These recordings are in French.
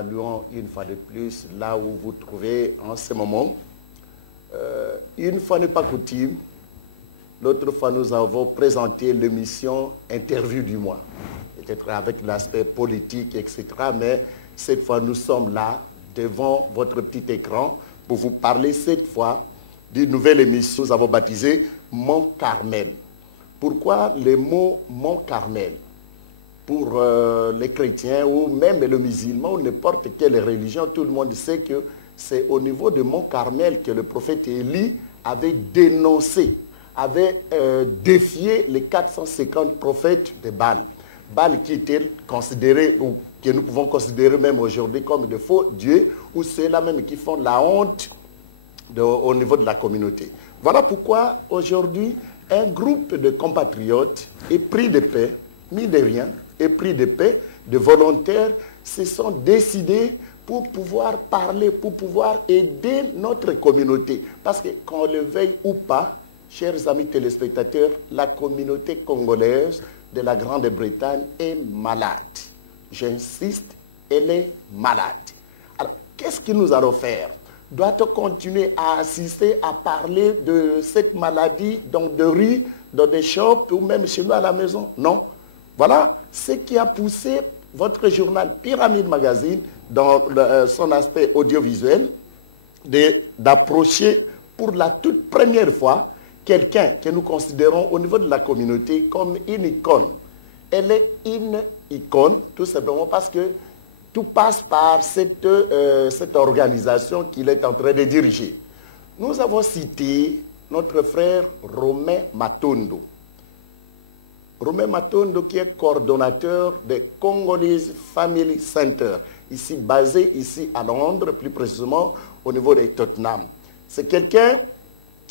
saluons une fois de plus là où vous vous trouvez en ce moment. Une fois n'est pas coutume, l'autre fois nous avons présenté l'émission Interview du mois. Peut-être avec l'aspect politique, etc. Mais cette fois nous sommes là devant votre petit écran pour vous parler cette fois d'une nouvelle émission que nous avons baptisée Mont Carmel. Pourquoi le mot Mont Carmel? Pour les chrétiens ou même les musulmans ou n'importe quelle religion, tout le monde sait que c'est au niveau de Mont Carmel que le prophète Élie avait dénoncé, avait défié les 450 prophètes de Baal. Baal qui étaient considérés, ou que nous pouvons considérer même aujourd'hui comme de faux dieux, ou ceux-là même qui font la honte au niveau de la communauté. Voilà pourquoi aujourd'hui, un groupe de compatriotes épris de paix, mis de rien, épris de paix, de volontaires, se sont décidés pour pouvoir parler, pour pouvoir aider notre communauté. Parce que qu'on le veuille ou pas, chers amis téléspectateurs, la communauté congolaise de la Grande-Bretagne est malade. J'insiste, elle est malade. Alors, qu'est-ce que nous allons faire? Doit-on continuer à assister, à parler de cette maladie dans des rues, dans des shops ou même chez nous à la maison? Non. Voilà ce qui a poussé votre journal Pyramide Magazine, dans son aspect audiovisuel, d'approcher pour la toute première fois quelqu'un que nous considérons au niveau de la communauté comme une icône. Elle est une icône, tout simplement parce que tout passe par cette organisation qu'il est en train de diriger. Nous avons cité notre frère Romain Matondo. Romain Matondo qui est coordonnateur de Congolese Family Center, ici basé ici à Londres, plus précisément au niveau de Tottenham. C'est quelqu'un,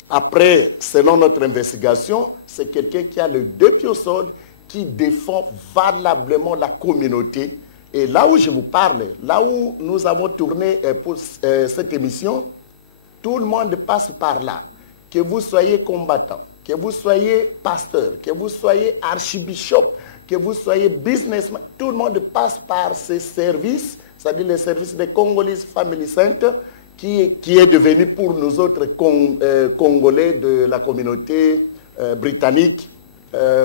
après, selon notre investigation, c'est quelqu'un qui a le deux pieds au sol, qui défend valablement la communauté. Et là où je vous parle, là où nous avons tourné pour cette émission, tout le monde passe par là. Que vous soyez combattant, que vous soyez pasteur, que vous soyez archibishop, que vous soyez businessman, tout le monde passe par ces services, c'est-à-dire les services de Congolese Family Center, qui est devenu pour nous autres Congolais de la communauté britannique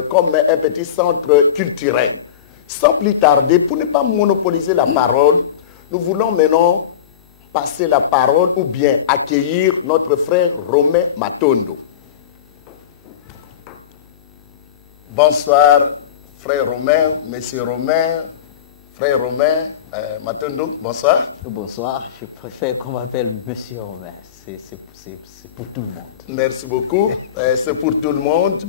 comme un petit centre culturel. Sans plus tarder, pour ne pas monopoliser la parole, nous voulons maintenant passer la parole ou bien accueillir notre frère Romain Matondo. Bonsoir, frère Romain, monsieur Romain, frère Romain Matondo, bonsoir. Bonsoir, je préfère qu'on m'appelle monsieur Romain, c'est pour tout le monde. Merci beaucoup, c'est pour tout le monde.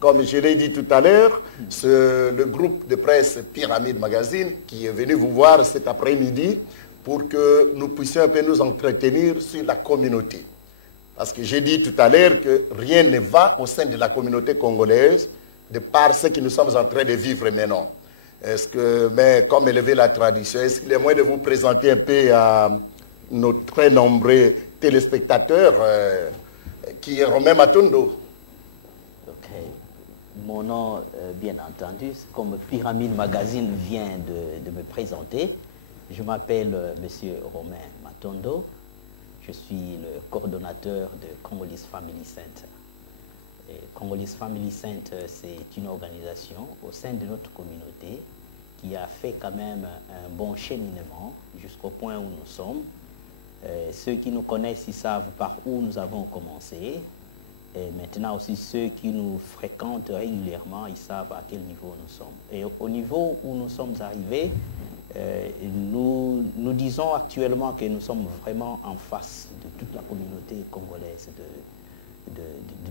Comme je l'ai dit tout à l'heure, c'est le groupe de presse Pyramide Magazine qui est venu vous voir cet après-midi pour que nous puissions un peu nous entretenir sur la communauté. Parce que j'ai dit tout à l'heure que rien ne va au sein de la communauté congolaise de par ce que nous sommes en train de vivre maintenant. Mais comme élevait la tradition, est-ce qu'il est moyen de vous présenter un peu à nos très nombreux téléspectateurs qui est Romain Matondo? Ok. Mon nom, bien entendu, comme Pyramide Magazine vient de me présenter, je m'appelle monsieur Romain Matondo. Je suis le coordonnateur de Congolese Family Center. Et Congolese Family Center, c'est une organisation au sein de notre communauté qui a fait quand même un bon cheminement jusqu'au point où nous sommes. Ceux qui nous connaissent, ils savent par où nous avons commencé. Et maintenant aussi, ceux qui nous fréquentent régulièrement, ils savent à quel niveau nous sommes. Et au niveau où nous sommes arrivés, nous disons actuellement que nous sommes vraiment en face de toute la communauté congolaise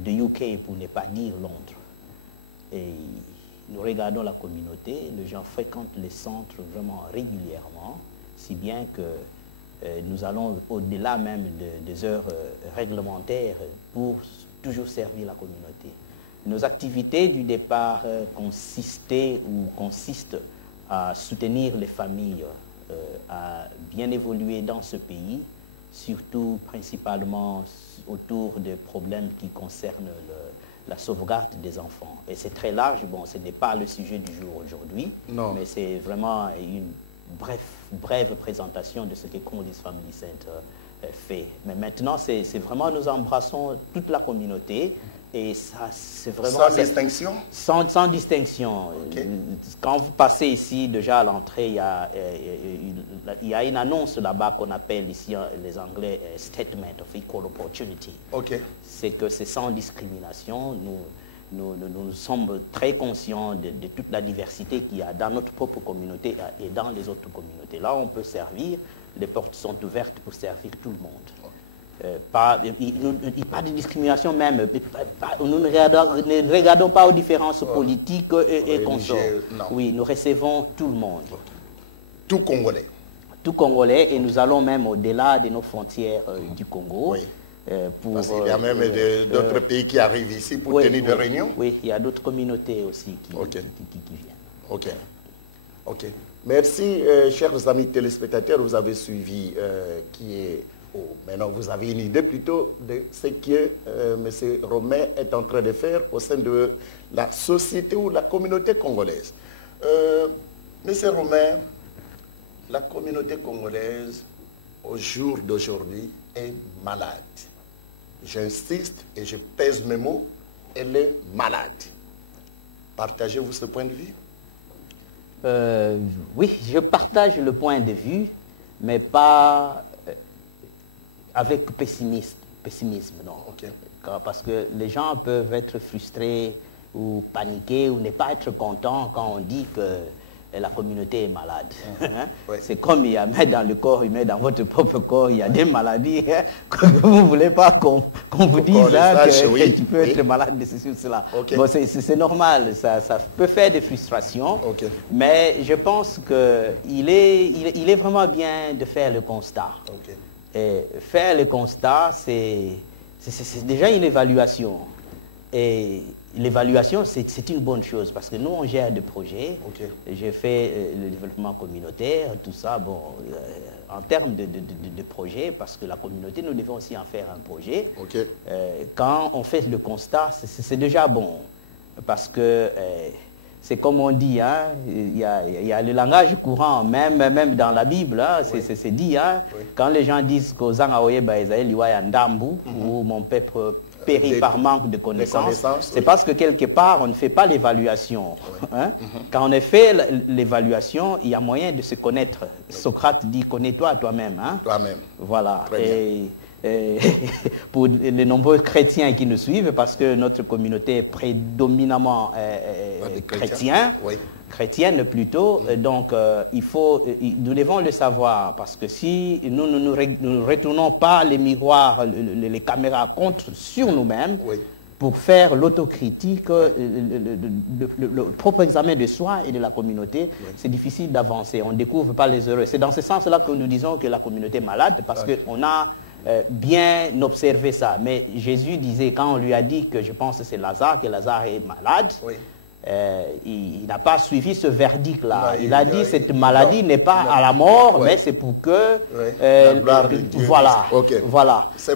de UK, pour ne pas dire Londres. Et nous regardons la communauté, les gens fréquentent les centres vraiment régulièrement, si bien que nous allons au-delà même des heures réglementaires pour toujours servir la communauté. Nos activités du départ consistaient ou consistent à soutenir les familles à bien évoluer dans ce pays, surtout principalement autour des problèmes qui concernent la sauvegarde des enfants. Et c'est très large, bon, ce n'est pas le sujet du jour aujourd'hui, mais c'est vraiment brève présentation de ce que Congolese Family Center fait. Mais maintenant, c'est vraiment, nous embrassons toute la communauté. Et ça, c'est vraiment... Sans distinction? Sans distinction. Okay. Quand vous passez ici, déjà à l'entrée, il y a une annonce là-bas qu'on appelle ici, les Anglais, Statement of Equal Opportunity. Okay. C'est que c'est sans discrimination. Nous sommes très conscients de toute la diversité qu'il y a dans notre propre communauté et dans les autres communautés. Là, on peut servir, les portes sont ouvertes pour servir tout le monde. Pas de discrimination même. Nous ne regardons pas aux différences politiques et consorts. Oui, nous recevons tout le monde. Tout Congolais. Tout Congolais, et nous allons même au-delà de nos frontières du Congo. Oui. Parce qu'il y a même d'autres pays qui arrivent ici pour tenir des réunions. Oui, il y a d'autres communautés aussi qui viennent. Ok. Ok. Merci, chers amis téléspectateurs. Vous avez suivi qui est... Maintenant, vous avez une idée plutôt de ce que M. Romain est en train de faire au sein de la société ou la communauté congolaise. M. Romain, la communauté congolaise, au jour d'aujourd'hui, est malade. J'insiste et je pèse mes mots, elle est malade. Partagez-vous ce point de vue? Oui, je partage le point de vue, mais pas... avec pessimisme, non. Okay. Parce que les gens peuvent être frustrés ou paniqués ou ne pas être contents quand on dit que la communauté est malade. Oui. C'est comme il y a dans le corps humain, dans votre propre corps, il y a des maladies que vous ne voulez pas qu'on vous dise que tu peux être malade de ceci ou cela. Okay. Bon, c'est normal, ça peut faire des frustrations, mais je pense qu'il est vraiment bien de faire le constat. Et faire le constat, c'est déjà une évaluation. Et l'évaluation, c'est une bonne chose parce que nous, on gère des projets. J'ai fait le développement communautaire, tout ça. Bon, en termes de projets, parce que la communauté, nous devons aussi en faire un projet. Quand on fait le constat, c'est déjà bon. Parce que... c'est comme on dit, hein, il y a le langage courant, même dans la Bible, hein, c'est dit, hein, quand les gens disent ou mon peuple périt par manque de connaissances, c'est parce que quelque part, on ne fait pas l'évaluation. Hein. Quand on fait l'évaluation, il y a moyen de se connaître. Socrate dit, connais-toi toi-même. Hein. Toi-même. Voilà. Pour les nombreux chrétiens qui nous suivent, parce que notre communauté est prédominamment chrétienne plutôt, donc nous devons le savoir, parce que si nous ne retournons pas les miroirs, les caméras sur nous-mêmes, pour faire l'autocritique, le propre examen de soi et de la communauté, c'est difficile d'avancer, on ne découvre pas les erreurs. C'est dans ce sens-là que nous disons que la communauté est malade, parce qu'on a bien observé ça. Mais Jésus disait, quand on lui a dit que je pense que c'est Lazare, que Lazare est malade, il n'a pas suivi ce verdict-là. Il a dit, cette maladie n'est pas à la mort, mais c'est pour que... voilà.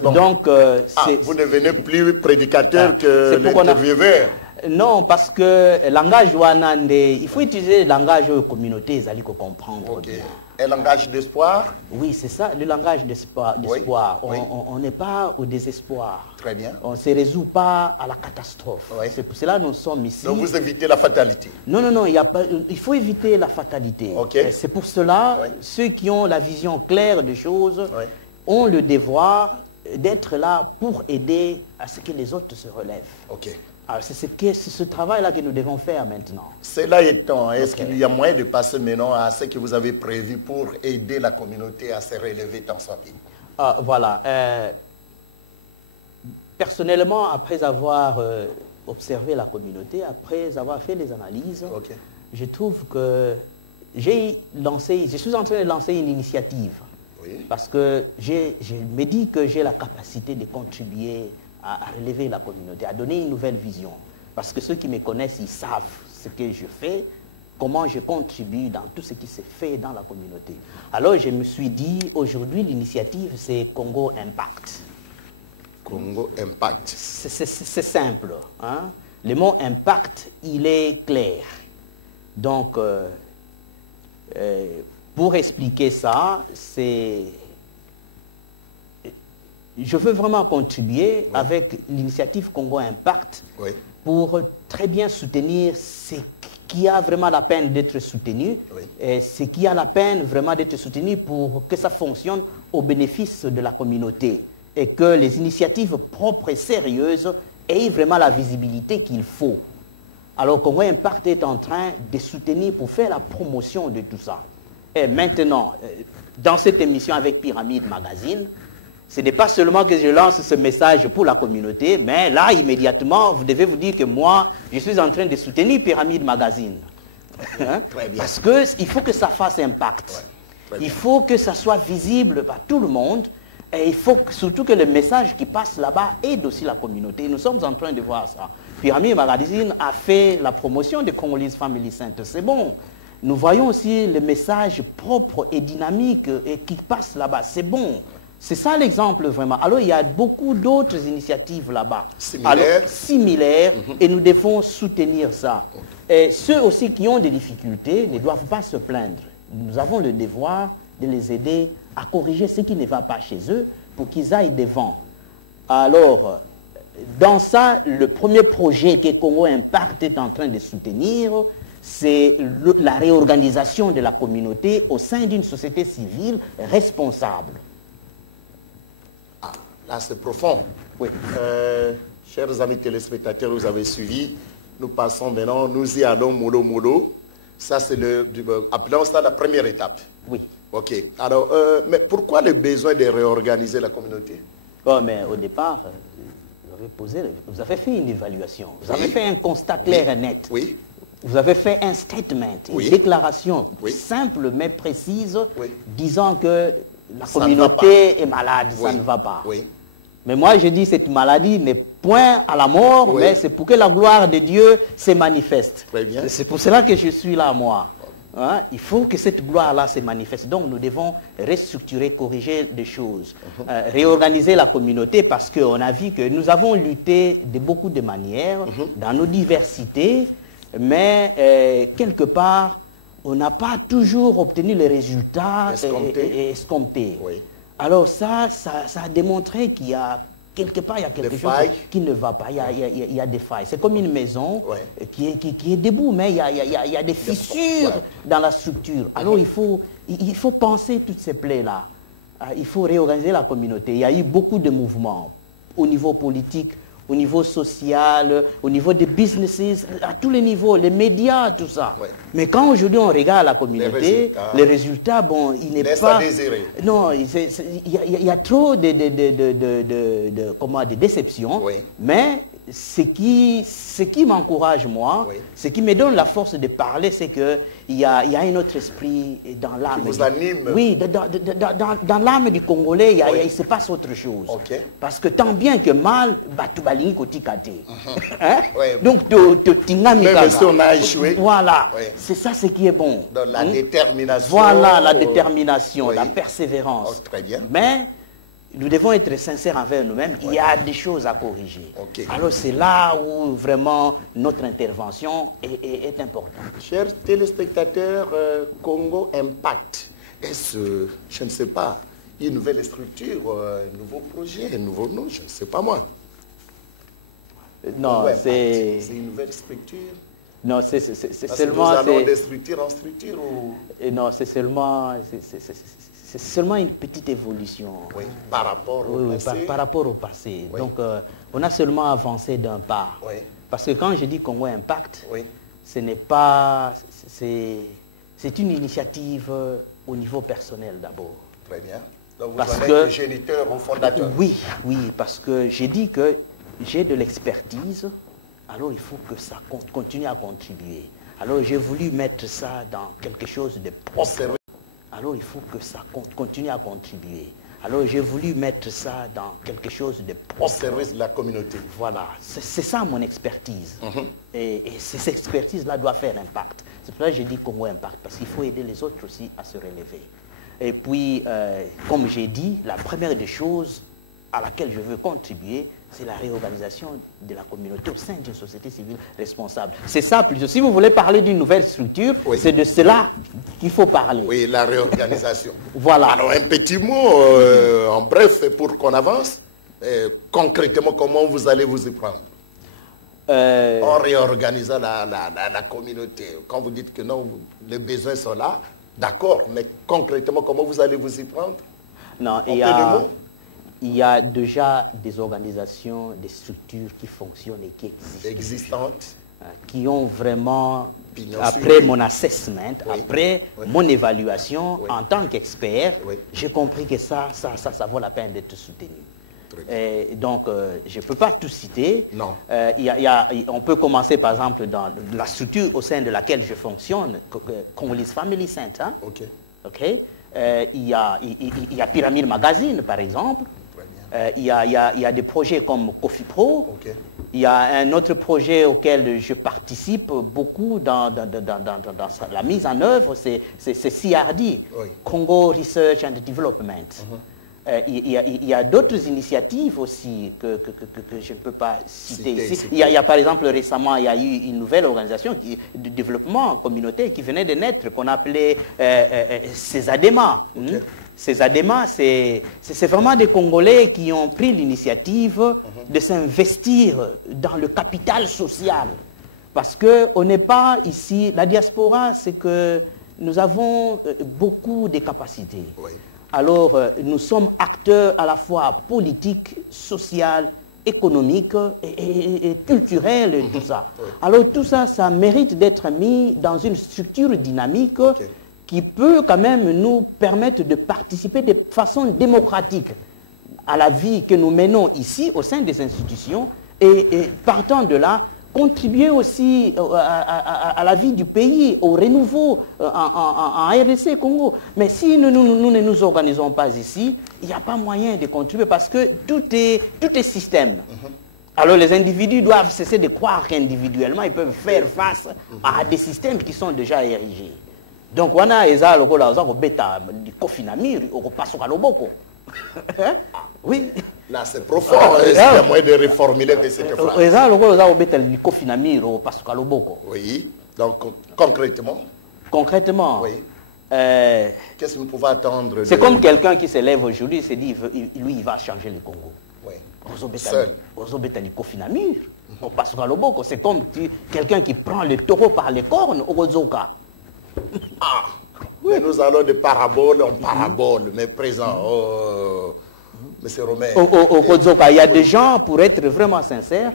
Bon. Donc, vous ne devenez plus prédicateur que l'intervieweur. Non, parce que le langage Wanande, il faut utiliser le langage communauté, ils allaient comprendre bien. Un langage d'espoir? Oui, c'est ça, le langage d'espoir. On n'est pas au désespoir. Très bien. On ne se résout pas à la catastrophe. C'est pour cela que nous sommes ici. Donc vous évitez la fatalité? Non, il faut éviter la fatalité. C'est pour cela, ceux qui ont la vision claire des choses ont le devoir d'être là pour aider à ce que les autres se relèvent. C'est ce travail-là que nous devons faire maintenant. Cela étant, est-ce qu'il y a moyen de passer maintenant à ce que vous avez prévu pour aider la communauté à se relever tant soit peu? Voilà. Personnellement, après avoir observé la communauté, après avoir fait des analyses, je trouve que je suis en train de lancer une initiative. Parce que je me dis que j'ai la capacité de contribuer à relever la communauté, à donner une nouvelle vision. Parce que ceux qui me connaissent, ils savent ce que je fais, comment je contribue dans tout ce qui se fait dans la communauté. Alors je me suis dit, aujourd'hui l'initiative c'est Congo Impact. Congo Impact. C'est simple. Hein? Le mot impact, il est clair. Donc, Pour expliquer ça, c'est... Je veux vraiment contribuer avec l'initiative Congo Impact pour très bien soutenir ce qui a vraiment la peine d'être soutenu, et ce qui a la peine vraiment d'être soutenu pour que ça fonctionne au bénéfice de la communauté et que les initiatives propres et sérieuses aient vraiment la visibilité qu'il faut. Alors Congo Impact est en train de soutenir pour faire la promotion de tout ça. Et maintenant, dans cette émission avec Pyramide Magazine, ce n'est pas seulement que je lance ce message pour la communauté, mais là, immédiatement, vous devez vous dire que moi, je suis en train de soutenir Pyramide Magazine. Hein? Parce qu'il faut que ça fasse impact. Il faut que ça soit visible par tout le monde. Et il faut surtout que le message qui passe là-bas aide aussi la communauté. Nous sommes en train de voir ça. Pyramide Magazine a fait la promotion de Congolese Family Center. C'est bon. Nous voyons aussi le message propre et dynamique et qui passe là-bas. C'est bon. C'est ça l'exemple vraiment. Alors il y a beaucoup d'autres initiatives là-bas. Similaires. Et nous devons soutenir ça. Et ceux aussi qui ont des difficultés ne doivent pas se plaindre. Nous avons le devoir de les aider à corriger ce qui ne va pas chez eux pour qu'ils aillent devant. Alors, dans ça, le premier projet que Congo Impact est en train de soutenir, c'est la réorganisation de la communauté au sein d'une société civile responsable. Ah, là c'est profond. Oui. Chers amis téléspectateurs, vous avez suivi. Nous passons maintenant, nous y allons mollo mollo. Ça c'est appelons ça la première étape. Oui. Ok. Alors, mais pourquoi le besoin de réorganiser la communauté? Oh, mais au départ, vous avez fait une évaluation. Vous avez fait un constat clair et net. Oui. Vous avez fait un statement, une déclaration simple mais précise, disant que la communauté est malade, ça ne va pas. Oui. Mais moi, je dis cette maladie n'est point à la mort, mais c'est pour que la gloire de Dieu se manifeste. C'est pour cela que je suis là, moi. Hein? Il faut que cette gloire-là se manifeste. Donc, nous devons restructurer, corriger des choses, réorganiser la communauté parce qu'on a vu que nous avons lutté de beaucoup de manières, dans nos diversités, mais quelque part, on n'a pas toujours obtenu les résultats escomptés. Alors ça a démontré qu'il y a quelque part, il y a quelque chose qui ne va pas. Il y a des failles. C'est comme une maison qui est debout, mais il y a des fissures dans la structure. Alors il faut penser toutes ces plaies-là. Il faut réorganiser la communauté. Il y a eu beaucoup de mouvements au niveau politique, au niveau social, au niveau des businesses, à tous les niveaux, les médias, tout ça. Mais quand aujourd'hui on regarde la communauté, les résultats, bon, il n'est pas... Non, il y a trop de déceptions, mais ce qui m'encourage, moi, ce qui me donne la force de parler, c'est qu'il y a un autre esprit dans l'âme. Qui vous anime. Oui, dans l'âme du Congolais, il se passe autre chose. Parce que tant bien que mal, donc, même si on a échoué. Voilà, c'est ça ce qui est bon. Dans la détermination. Voilà, la détermination, la persévérance. Très bien. Mais nous devons être sincères envers nous-mêmes. Il y a des choses à corriger. Alors c'est là où vraiment notre intervention est importante. Chers téléspectateurs, Congo Impact, est-ce, je ne sais pas, une nouvelle structure, un nouveau projet, un nouveau nom, je ne sais pas moi. Non, c'est une nouvelle structure. Non, c'est seulement... Nous allons de structure en structure ou... Non, c'est seulement une petite évolution. Oui, par rapport au passé. Par rapport au passé. Donc, on a seulement avancé d'un pas. Parce que quand je dis Congo Impact, ce n'est pas... C'est une initiative au niveau personnel d'abord. Très bien. Donc, vous êtes le géniteur ou fondateur. Oui, parce que j'ai dit que j'ai de l'expertise, alors il faut que ça continue à contribuer. Alors j'ai voulu mettre ça dans quelque chose de propre. Alors il faut que ça continue à contribuer. Alors j'ai voulu mettre ça dans quelque chose de propre. Au service de la communauté. Voilà, c'est ça mon expertise. Et cette expertise-là doit faire impact. C'est pour ça que j'ai dit Congo Impact, parce qu'il faut aider les autres aussi à se relever. Et puis, comme j'ai dit, la première des choses à laquelle je veux contribuer, c'est la réorganisation de la communauté au sein d'une société civile responsable. C'est ça plutôt. Si vous voulez parler d'une nouvelle structure, c'est de cela qu'il faut parler. Oui, la réorganisation. Voilà. Alors, un petit mot, en bref, pour qu'on avance. Concrètement, comment vous allez vous y prendre en réorganisant la communauté. Quand vous dites que non, les besoins sont là, d'accord, mais concrètement, comment vous allez vous y prendre? Non, il y a déjà des organisations, des structures qui fonctionnent et qui existent. Qui ont vraiment, après mon assessment, après mon évaluation en tant qu'expert, j'ai compris que ça vaut la peine d'être soutenu. Donc, je ne peux pas tout citer. Non. On peut commencer, par exemple, dans la structure au sein de laquelle je fonctionne, Congolese Family Center. Il y a Pyramide Magazine, par exemple. Il y a des projets comme Coffee Pro. Il y a un autre projet auquel je participe beaucoup dans la mise en œuvre, c'est CRD, Congo Research and Development. Il y a d'autres initiatives aussi que je ne peux pas citer ici. Il y a par exemple récemment, il y a eu une nouvelle organisation de développement communautaire qui venait de naître, qu'on appelait CESADEMA. CESADEMA, c'est vraiment des Congolais qui ont pris l'initiative de s'investir dans le capital social. Parce qu'on n'est pas ici, la diaspora, c'est que nous avons beaucoup de capacités. Alors, nous sommes acteurs à la fois politiques, sociaux, économiques et culturels, et tout ça. Alors, tout ça, ça mérite d'être mis dans une structure dynamique qui peut quand même nous permettre de participer de façon démocratique à la vie que nous menons ici, au sein des institutions, et partant de là, contribuer aussi à la vie du pays, au renouveau en RDC Congo. Mais si nous ne nous organisons pas ici, il n'y a pas moyen de contribuer parce que tout est système. Alors les individus doivent cesser de croire qu'individuellement ils peuvent faire face à des systèmes qui sont déjà érigés. Donc on a eza lokola oza ko beta kofinamir au passo kaloboko. Oui. Là, c'est profond. Il y a moyen de reformuler cette phrase. Oui. Donc, concrètement. Concrètement. Oui. Qu'est-ce que nous pouvons attendre? C'est comme quelqu'un qui se lève aujourd'hui et se dit, lui, il va changer le Congo. Oui. Seul. C'est comme quelqu'un qui prend le taureau par les cornes au Gozoka. Ah. Oui. Mais nous allons de parabole en parabole, mais présent. Monsieur Romain. Au Kodzoka, il y a des gens, pour être vraiment sincère,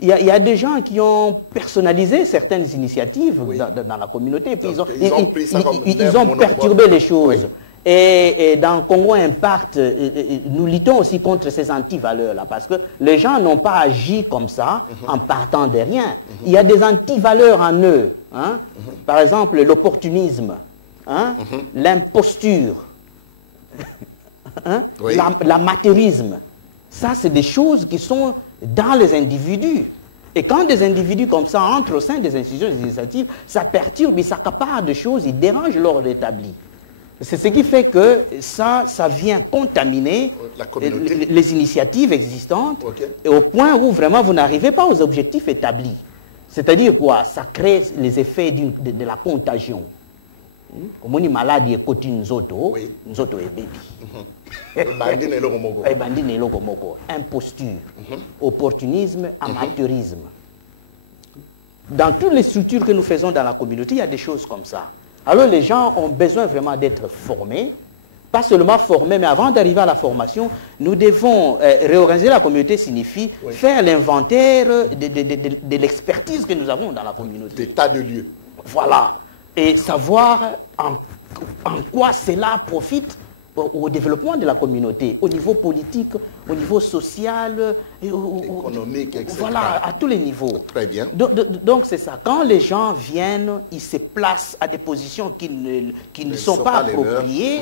il y a des gens qui ont personnalisé certaines initiatives dans la communauté, et puis ils ont perturbé les choses. Et dans Congo Impact, nous luttons aussi contre ces anti-valeurs-là, parce que les gens n'ont pas agi comme ça en partant de rien. Il y a des anti-valeurs en eux. Hein? Par exemple, l'opportunisme, l'imposture. L'amateurisme, ça c'est des choses qui sont dans les individus. Et quand des individus comme ça entrent au sein des institutions législatives, ça perturbe, ils s'accaparent de choses, ils dérangent l'ordre établi. C'est ce qui fait que ça vient contaminer les initiatives existantes, et au point où vraiment vous n'arrivez pas aux objectifs établis. C'est-à-dire quoi? Ça crée les effets de la contagion. Comme on dit malade, il côté nzoto, nzoto est baby. Imposture, opportunisme, amateurisme. Dans toutes les structures que nous faisons dans la communauté, il y a des choses comme ça. Alors les gens ont besoin vraiment d'être formés, pas seulement formés, mais avant d'arriver à la formation, nous devons réorganiser la communauté, signifie faire l'inventaire de l'expertise que nous avons dans la communauté. L'état de lieu. Voilà. Et savoir en quoi cela profite au développement de la communauté, au niveau politique, au niveau social, économique, etc. Voilà, à tous les niveaux. Très bien. Donc c'est ça. Quand les gens viennent, ils se placent à des positions qui ne sont pas appropriées,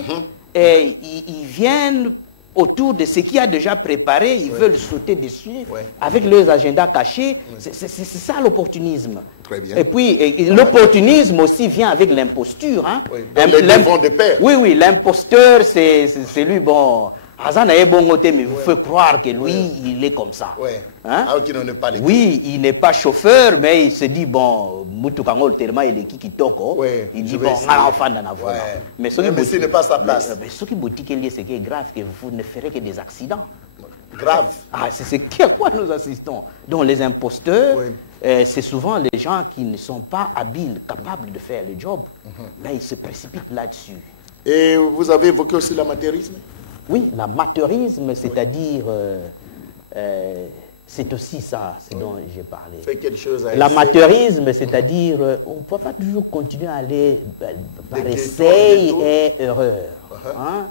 et ils viennent autour de ce qui a déjà préparé, ils veulent sauter dessus avec leurs agendas cachés. C'est ça l'opportunisme. Et puis l'opportunisme aussi vient avec l'imposture. Hein? Les vents de pair. Oui, l'imposteur, c'est lui, bon, Azan est bon côté, mais vous faites croire que lui, il est comme ça. Ouais. Hein? Alors qu'il n'en est pas les Oui, il n'est pas chauffeur, mais il se dit, bon, Moutoukangol tellement il est qui toko. Ouais, Il dit, je vais bon, essayer. on a l'enfant dans la voie. Ouais. Mais ce n'est pas sa place. Mais ce qui boutique lié, c'est qui est grave, que vous ne ferez que des accidents. Grave. Ah, c'est à quoi nous assistons. Donc les imposteurs, Oui. c'est souvent les gens qui ne sont pas habiles, capables de faire le job. Mais ils se précipitent là-dessus. Et vous avez évoqué aussi l'amateurisme? Oui, l'amateurisme, c'est-à-dire, c'est aussi ça, c'est dont j'ai parlé. Fait quelque chose à L'amateurisme, c'est-à-dire, on ne peut pas toujours continuer à aller par Des essai détours. et erreur. Hein?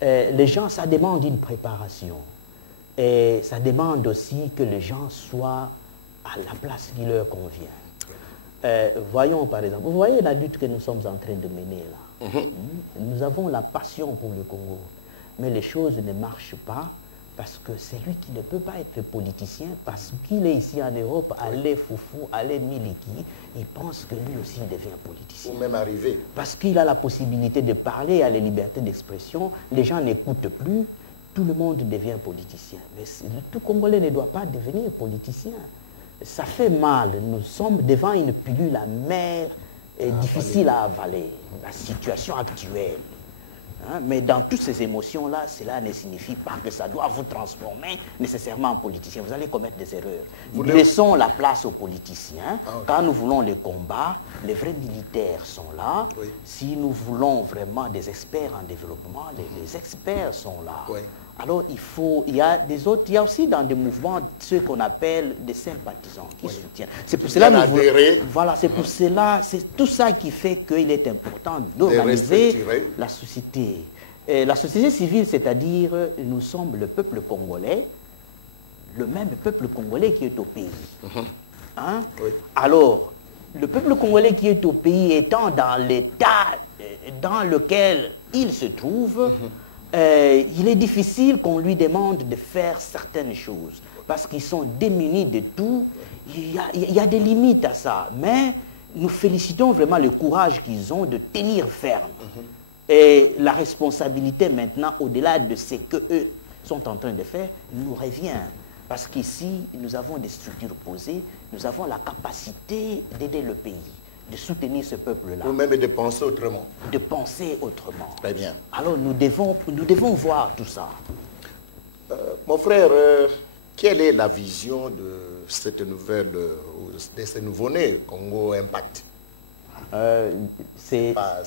Ouais. Les gens, ça demande une préparation. Et ça demande aussi que les gens soient à la place qui leur convient. Voyons par exemple, vous voyez la lutte que nous sommes en train de mener là. Nous avons la passion pour le Congo, mais les choses ne marchent pas parce que c'est lui qui ne peut pas être politicien, parce qu'il est ici en Europe, allez Foufou, allez Miliki, il pense que lui aussi devient politicien. Ou même arrivé. Parce qu'il a la possibilité de parler, à la liberté d'expression, les gens n'écoutent plus, tout le monde devient politicien. Mais tout Congolais ne doit pas devenir politicien. Ça fait mal, nous sommes devant une pilule amère et difficile à avaler, la situation actuelle. Hein? Mais dans toutes ces émotions-là, cela ne signifie pas que ça doit vous transformer nécessairement en politicien. Vous allez commettre des erreurs. Laissons la place aux politiciens. Quand nous voulons les combats, les vrais militaires sont là. Oui. Si nous voulons vraiment des experts en développement, les experts sont là. Oui. Alors il y a des autres, il y a aussi dans des mouvements ceux qu'on appelle des sympathisants qui soutiennent. C'est pour cela voilà, c'est pour cela, c'est tout ça qui fait qu'il est important d'organiser la société. Et la société civile, c'est-à-dire nous sommes le peuple congolais, le même peuple congolais qui est au pays. Hein? Oui. Alors, le peuple congolais qui est au pays étant dans l'état dans lequel il se trouve, il est difficile qu'on lui demande de faire certaines choses parce qu'ils sont démunis de tout. Il y a des limites à ça, mais nous félicitons vraiment le courage qu'ils ont de tenir ferme. Et la responsabilité maintenant, au-delà de ce qu'eux sont en train de faire, nous revient. Parce qu'ici, nous avons des structures posées, nous avons la capacité d'aider le pays, de soutenir ce peuple-là. Ou même de penser autrement. De penser autrement. Très bien. Alors nous devons voir tout ça. Mon frère, quelle est la vision de cette nouvelle, de ce nouveau-né, Congo Impact? C'est pas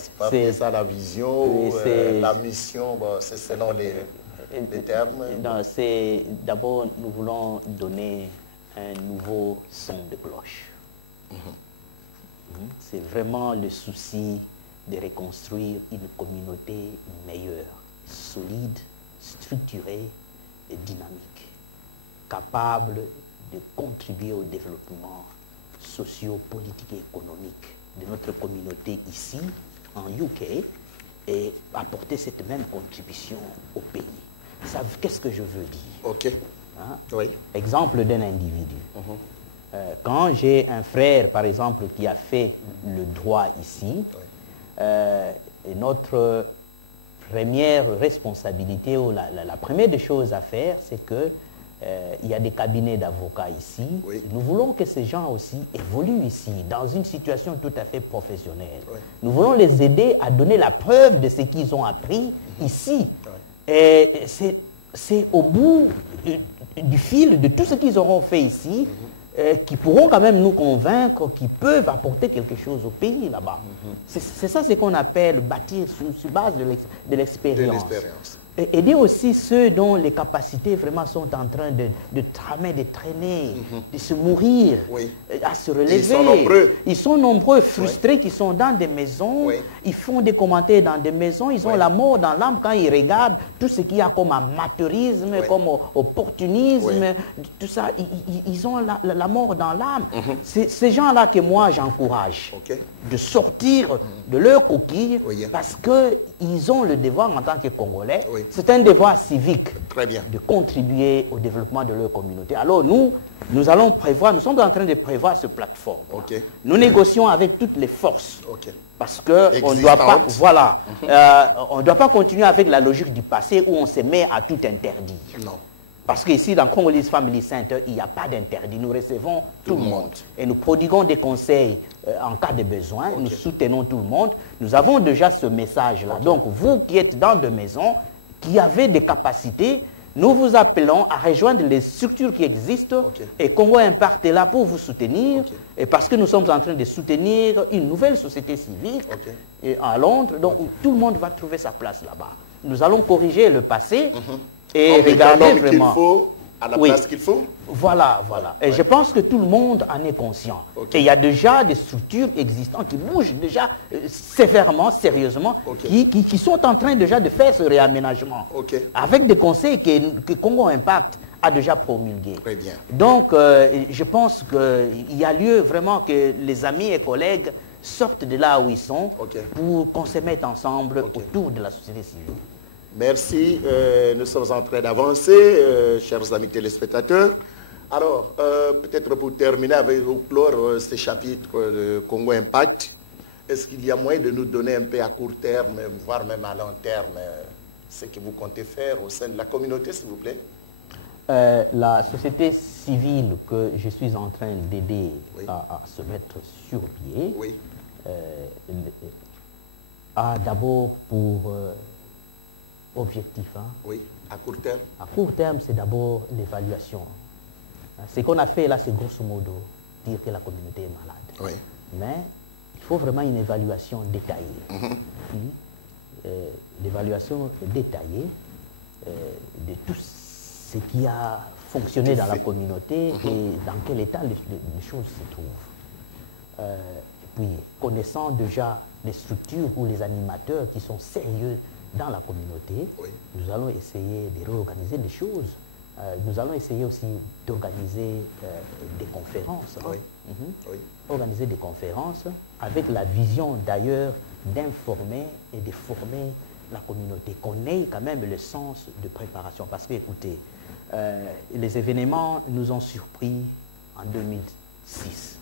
ça la vision, la mission, bon, c'est selon les termes. D'abord, nous voulons donner un nouveau son de cloche. C'est vraiment le souci de reconstruire une communauté meilleure, solide, structurée et dynamique, capable de contribuer au développement socio-politique et économique de notre communauté ici, en UK, et apporter cette même contribution au pays. Qu'est-ce que je veux dire? Ok. Hein? Oui. Exemple d'un individu. Quand j'ai un frère, par exemple, qui a fait le droit ici, notre première responsabilité, ou la première des choses à faire, c'est que il y a des cabinets d'avocats ici. Oui. Nous voulons que ces gens aussi évoluent ici, dans une situation tout à fait professionnelle. Oui. Nous voulons les aider à donner la preuve de ce qu'ils ont appris ici. Et c'est au bout du fil de tout ce qu'ils auront fait ici, qui pourront quand même nous convaincre qu'ils peuvent apporter quelque chose au pays là-bas. C'est ça ce qu'on appelle bâtir sur base de l'expérience. Et aider aussi ceux dont les capacités vraiment sont en train de tramer, de traîner, de se mourir, à se relever. Ils sont nombreux. Ils sont nombreux, frustrés, qui sont dans des maisons, ils font des commentaires dans des maisons, ils ont la mort dans l'âme quand ils regardent tout ce qu'il y a comme amateurisme, comme opportunisme, tout ça, ils ont la mort dans l'âme. C'est ces gens-là que moi j'encourage de sortir de leur coquille parce qu'ils ont le devoir en tant que Congolais. C'est un devoir civique de contribuer au développement de leur communauté. Alors nous allons prévoir, nous sommes en train de prévoir cette plateforme. Nous négocions avec toutes les forces Parce qu'on ne doit pas, voilà, on ne doit pas continuer avec la logique du passé où on se met à tout interdire. Non. Parce qu'ici, dans Congolese Family Center, il n'y a pas d'interdit. Nous recevons tout le monde. Et nous prodiguons des conseils en cas de besoin. Nous soutenons tout le monde. Nous avons déjà ce message-là. Donc, vous qui êtes dans des maisons, qui avez des capacités, nous vous appelons à rejoindre les structures qui existent. Et Congo Impact est là pour vous soutenir. Et parce que nous sommes en train de soutenir une nouvelle société civile à Londres. Donc, où tout le monde va trouver sa place là-bas. Nous allons corriger le passé. Et regarder vraiment à la place qu'il faut. Voilà, voilà. Et je pense que tout le monde en est conscient. Et il y a déjà des structures existantes qui bougent déjà sévèrement, sérieusement, qui sont en train déjà de faire ce réaménagement. Avec des conseils que Congo Impact a déjà promulgués. Très bien. Donc, je pense qu'il y a lieu vraiment que les amis et collègues sortent de là où ils sont pour qu'on se mette ensemble autour de la société civile. Merci. Nous sommes en train d'avancer, chers amis téléspectateurs. Alors, peut-être pour terminer avec vous clore ce chapitre de Congo Impact, est-ce qu'il y a moyen de nous donner un peu à court terme, voire même à long terme, ce que vous comptez faire au sein de la communauté, s'il vous plaît? La société civile que je suis en train d'aider à se mettre sur pied a d'abord pour objectif. Oui, à court terme. À court terme, c'est d'abord l'évaluation. Ce qu'on a fait là, c'est grosso modo dire que la communauté est malade. Mais il faut vraiment une évaluation détaillée. L'évaluation détaillée de tout ce qui a fonctionné dans la communauté et dans quel état les choses se trouvent. Et puis, connaissant déjà les structures ou les animateurs qui sont sérieux dans la communauté, nous allons essayer de réorganiser les choses. Nous allons essayer aussi d'organiser des conférences. Organiser des conférences avec la vision d'ailleurs d'informer et de former la communauté, qu'on ait quand même le sens de préparation. Parce que, écoutez, les événements nous ont surpris en 2006.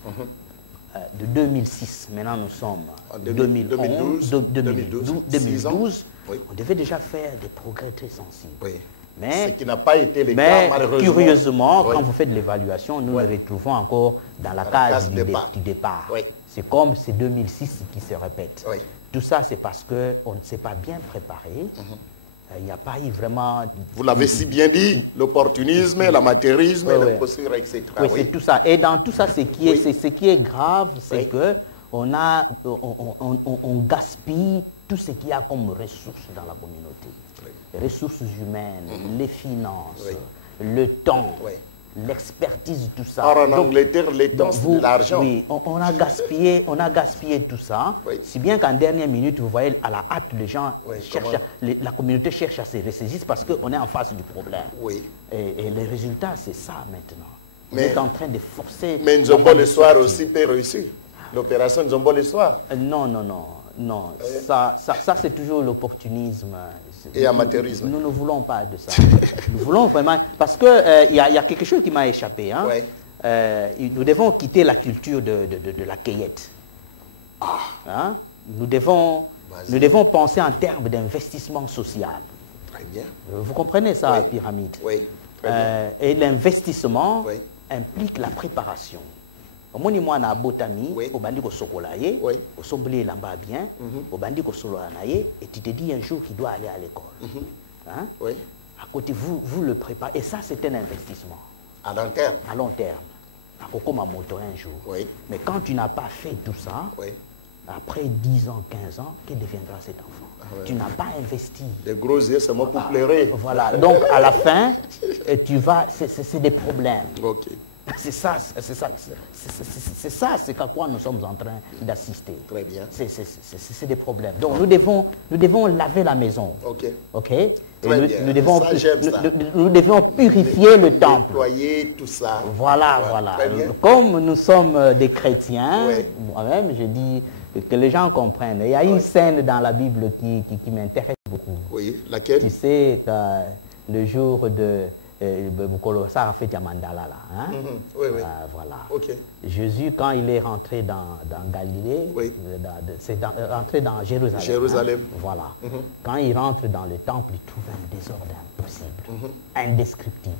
De 2006, maintenant nous sommes en 2012, on devait déjà faire des progrès très sensibles. Mais, ce qui n'a pas été le cas, malheureusement. Curieusement, quand vous faites l'évaluation, nous nous retrouvons encore dans la case du départ. C'est comme c'est 2006 qui se répète. Tout ça, c'est parce qu'on ne s'est pas bien préparé. Il n'y a pas eu vraiment... Vous l'avez si bien dit, l'opportunisme, l'amateurisme, l'imposture, etc. Oui, c'est tout ça. Et dans tout ça, ce qui est grave, c'est que on gaspille tout ce qu'il y a comme ressources dans la communauté. Les ressources humaines, les finances, le temps, l'expertise, tout ça. Or, en Angleterre, les temps, c'est de l'argent. Oui, on a gaspillé tout ça. Si bien qu'en dernière minute, vous voyez, à la hâte, les gens cherchent, la communauté cherche à se ressaisir parce qu'on est en face du problème. Et les résultats, c'est ça maintenant. On est en train de forcer... Mais Nzombo le soir aussi peut réussir. L'opération Nzombo le soir. Non. Ça c'est toujours l'opportunisme. Et amateurisme. Nous ne voulons pas de ça. Nous voulons vraiment... Parce qu'il y a quelque chose qui m'a échappé. Nous devons quitter la culture de la cueillette. Nous devons penser en termes d'investissement social. Très bien. Vous comprenez ça, Pyramide? Oui. Très bien. Et l'investissement implique la préparation. Au moi na botami, au bandi ko sokolaye, au sombli lamba bien, au bandi ko solanaye, et tu te dis un jour qu'il doit aller à l'école. À côté, vous le préparez. Et ça, c'est un investissement. À long terme. À long terme. À Kokoma moto un jour. Mais quand tu n'as pas fait tout ça, après 10 ans, 15 ans, que deviendra cet enfant? Tu n'as pas investi. Des gros yeux, c'est moi pour pleurer. Voilà. Donc, à la fin, c'est des problèmes. C'est ça, c'est à quoi nous sommes en train d'assister. Très bien. C'est des problèmes. Donc nous devons laver la maison. Nous devons purifier le temple. Nettoyer tout ça. Voilà. Comme nous sommes des chrétiens, moi-même je dis que les gens comprennent. Il y a une scène dans la Bible qui m'intéresse beaucoup. Oui, laquelle? Tu sais, le jour ça a fait Mandala là. Hein? Oui, oui. Voilà. Ok. Jésus, quand il est rentré dans Galilée, oui. C'est rentré dans Jérusalem. Jérusalem. Hein? Voilà. Quand il rentre dans le temple, il trouve un désordre impossible, indescriptible.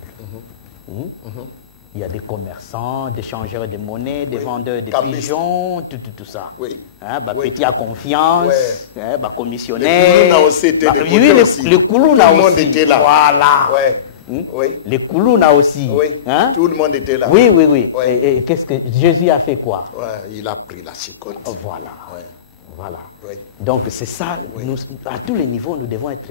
Il y a des commerçants, des changeurs de monnaie, des vendeurs de pigeons, tout ça. Oui. Hein, petit à confiance, commissionnaire. Les Koulouna aussi étaient des les Koulouna aussi. Tout le monde était là. Voilà. Ouais. Oui. Les Koulouna aussi. Oui. Hein? Tout le monde était là. Oui, oui, oui. Ouais. Et qu'est-ce que Jésus a fait quoi? Ouais, il a pris la chicotte. Voilà. Ouais. Voilà. Oui. Donc c'est ça, nous, à tous les niveaux, nous devons être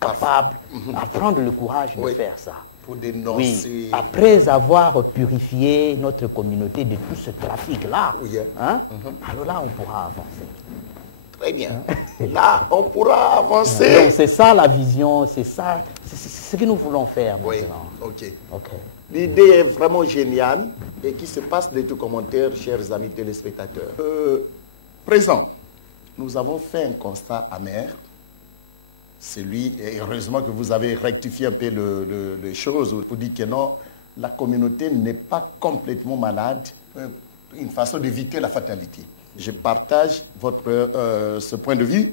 capables à prendre le courage de faire ça. Pour dénoncer. Oui. Après avoir purifié notre communauté de tout ce trafic-là, hein? Alors là, on pourra avancer. Très bien. Là, on pourra avancer. Donc c'est ça la vision, c'est ça, c'est ce que nous voulons faire maintenant. Ok. Ok. L'idée est vraiment géniale et qui se passe de tous commentaires, chers amis téléspectateurs. Présent, nous avons fait un constat amer. Celui, et heureusement que vous avez rectifié un peu les choses, pour dire que non, la communauté n'est pas complètement malade, une façon d'éviter la fatalité. Je partage ce point de vue,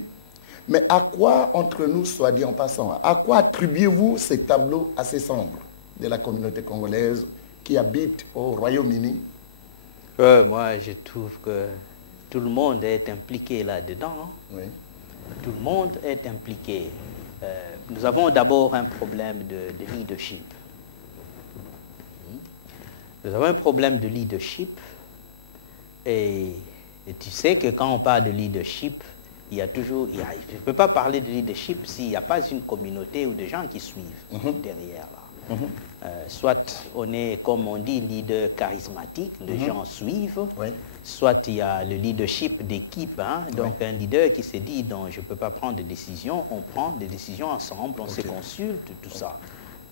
mais à quoi, entre nous, soit dit en passant, à quoi attribuez-vous ces tableaux assez sombres de la communauté congolaise qui habite au Royaume-Uni? Moi, je trouve que tout le monde est impliqué là-dedans. Oui. Tout le monde est impliqué. Nous avons d'abord un problème de leadership. Nous avons un problème de leadership. Et tu sais que quand on parle de leadership, il y a toujours... je ne peux pas parler de leadership s'il n'y a pas une communauté ou des gens qui suivent derrière là. Soit on est, comme on dit, leader charismatique, les gens suivent. Oui. Soit il y a le leadership d'équipe, hein, donc un leader qui se dit, donc, je ne peux pas prendre de décision, on prend des décisions ensemble, on se consulte, tout ça.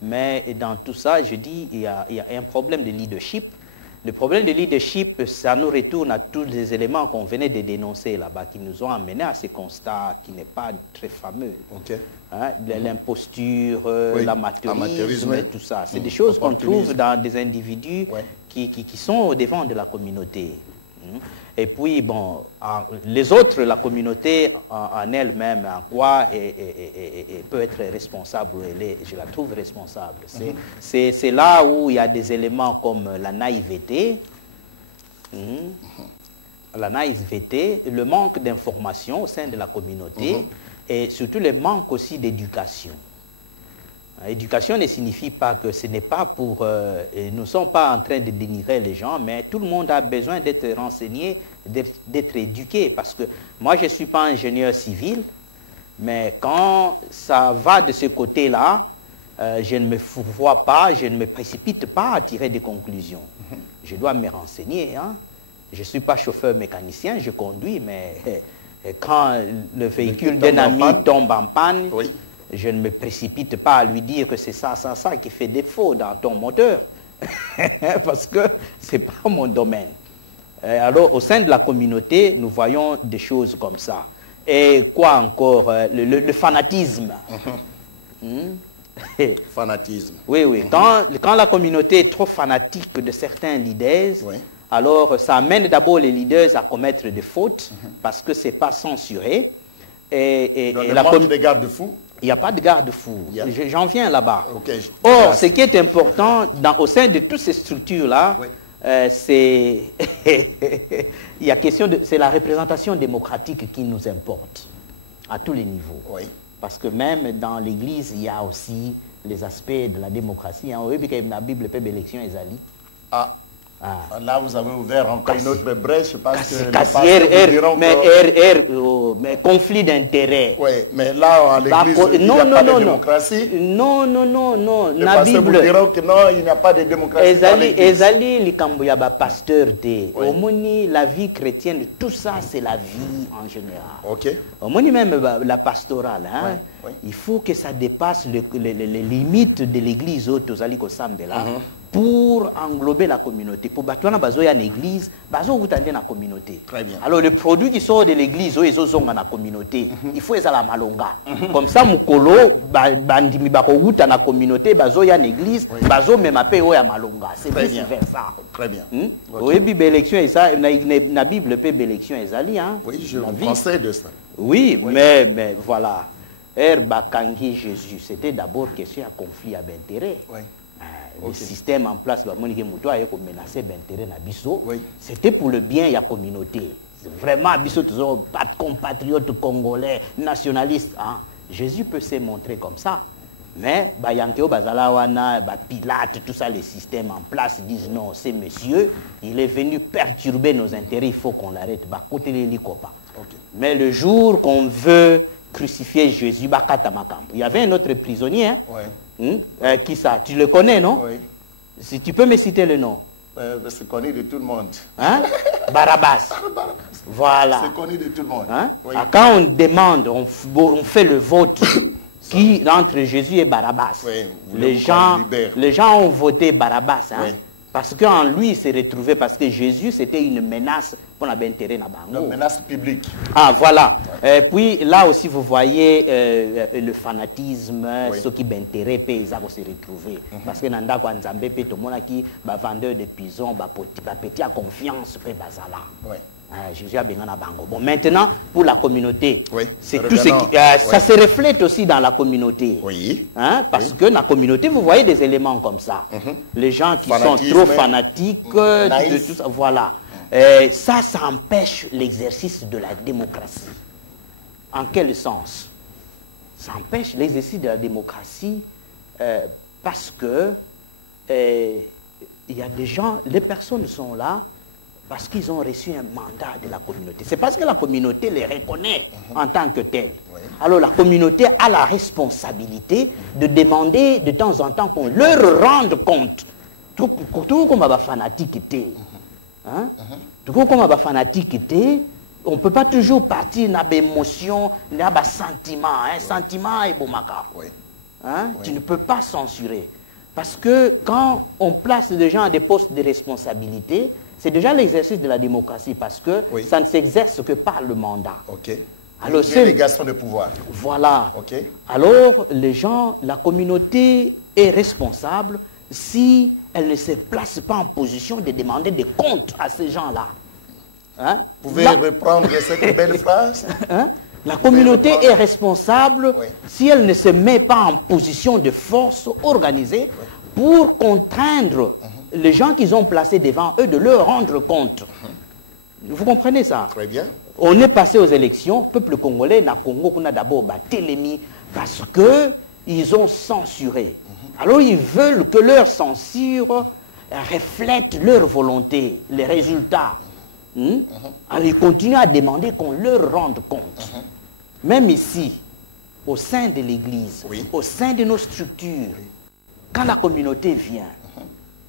Mais dans tout ça, je dis, il y a un problème de leadership. Le problème de leadership, ça nous retourne à tous les éléments qu'on venait de dénoncer là-bas, qui nous ont amenés à ce constat qui n'est pas très fameux. Hein, l'imposture, l'amateurisme, et tout ça. C'est des choses qu'on trouve dans des individus qui sont au devant de la communauté. Et puis, bon, les autres, la communauté en elle-même, en quoi elle peut être responsable, je la trouve responsable. C'est là où il y a des éléments comme la naïveté, le manque d'information au sein de la communauté, et surtout le manque aussi d'éducation. Éducation ne signifie pas que ce n'est pas pour... nous ne sommes pas en train de dénigrer les gens, mais tout le monde a besoin d'être renseigné, d'être éduqué. Parce que moi, je ne suis pas ingénieur civil, mais quand ça va de ce côté-là, je ne me fourvoie pas, je ne me précipite pas à tirer des conclusions. Je dois me renseigner. Hein. Je ne suis pas chauffeur mécanicien, je conduis, mais quand le véhicule d'un ami tombe en panne... Je ne me précipite pas à lui dire que c'est ça qui fait défaut dans ton moteur. Parce que ce n'est pas mon domaine. Alors, au sein de la communauté, nous voyons des choses comme ça. Et quoi encore? Le fanatisme. Fanatisme. Oui, oui. Quand la communauté est trop fanatique de certains leaders, alors ça amène d'abord les leaders à commettre des fautes, parce que ce n'est pas censuré. Et le manque de garde-fous. Il n'y a pas de garde-fou. J'en viens là-bas. Or, ce qui est important au sein de toutes ces structures-là, c'est la représentation démocratique qui nous importe à tous les niveaux. Parce que même dans l'Église, il y a aussi les aspects de la démocratie. On veut que la Bible peut élection et Zali. Là, vous avez ouvert encore une autre brèche parce que mais conflit d'intérêts. Oui, mais là, à l'Église, il n'y a pas de démocratie. Non. La Bible vous diront que non, il n'y a pas de démocratie dans l'Église. Ezali, likambuyaba pasteur de. Omoni, la vie chrétienne, tout ça, c'est la vie en général. Omoni même la pastorale, hein. Il faut que ça dépasse les limites de l'Église aux Ozali Kosambe là. pour englober la communauté. Pour battre bazo ya l'église, bazo outande na communauté. Très bien. Alors les produits qui sortent de l'église, ils sont dans la communauté. Il faut la malonga. Comme ça, mukolo bandimi bako outa na communauté, bazo ya l'église, bazo même appé o ya malonga. C'est vice versa. Très bien. Oui, Bible élection et ça, na Bible pe élection et zali hein. Oui, je vous conseille de ça. Oui, mais voilà. Bakangi Jésus, c'était d'abord question à conflit à d'intérêt. Oui. Le système en place, c'était pour le bien de la communauté. Vraiment, pas de compatriotes congolais, nationalistes. Hein. Jésus peut se montrer comme ça. Mais Pilate, tout ça, les systèmes en place disent non, c'est monsieur, il est venu perturber nos intérêts, il faut qu'on l'arrête. Mais le jour qu'on veut crucifier Jésus, il y avait un autre prisonnier. Hein? Qui ça? Tu le connais, non? Oui. Si tu peux me citer le nom. C'est connu de tout le monde. Hein? Barabbas. Voilà. C'est connu de tout le monde. Hein? Oui. Quand on demande, on fait le vote qui entre Jésus et Barabbas. Oui, les gens ont voté Barabbas. Hein? Oui. Parce qu'en lui, il s'est retrouvé, parce que Jésus, c'était une menace pour la intérêt na bango. Une menace publique. Ah, voilà. Ouais. Puis là aussi, vous voyez le fanatisme, ce qui m'intéresse, ils vont se retrouver. Parce que dans le Nzambe, tout le monde qui va vendeur de prison, va petit à confiance, peut bazala. Oui. Jésus a besoin de bango. Bon, maintenant, pour la communauté, c'est tout ce qui, ça se reflète aussi dans la communauté. Oui. Hein, parce que dans la communauté, vous voyez des éléments comme ça. Les gens qui sont trop fanatiques, de tout ça, voilà. Ça empêche l'exercice de la démocratie. En quel sens? Ça empêche l'exercice de la démocratie parce que il y a des gens, les personnes sont là parce qu'ils ont reçu un mandat de la communauté. C'est parce que la communauté les reconnaît en tant que tels. Alors la communauté a la responsabilité de demander de temps en temps qu'on leur rende compte. Tout comme un fanatique était. Hein? Tout comme un fanatique était, on ne peut pas toujours partir dans l'émotion, dans le sentiment. Un sentiment est bon. Hein? Tu ne peux pas censurer. Parce que quand on place des gens à des postes de responsabilité, c'est déjà l'exercice de la démocratie parce que ça ne s'exerce que par le mandat. Alors, c'est délégation de pouvoir. Voilà. Alors, les gens, la communauté est responsable si elle ne se place pas en position de demander des comptes à ces gens-là. Hein? Vous pouvez reprendre cette belle phrase? Hein? La communauté est responsable si elle ne se met pas en position de force organisée pour contraindre les gens qu'ils ont placés devant eux de leur rendre compte. Vous comprenez ça? Très bien. On est passé aux élections, peuple congolais, na Congo, on a d'abord télémis parce qu'ils ont censuré. Alors ils veulent que leur censure reflète leur volonté, les résultats. Alors ils continuent à demander qu'on leur rende compte. Même ici, au sein de l'Église, au sein de nos structures, quand la communauté vient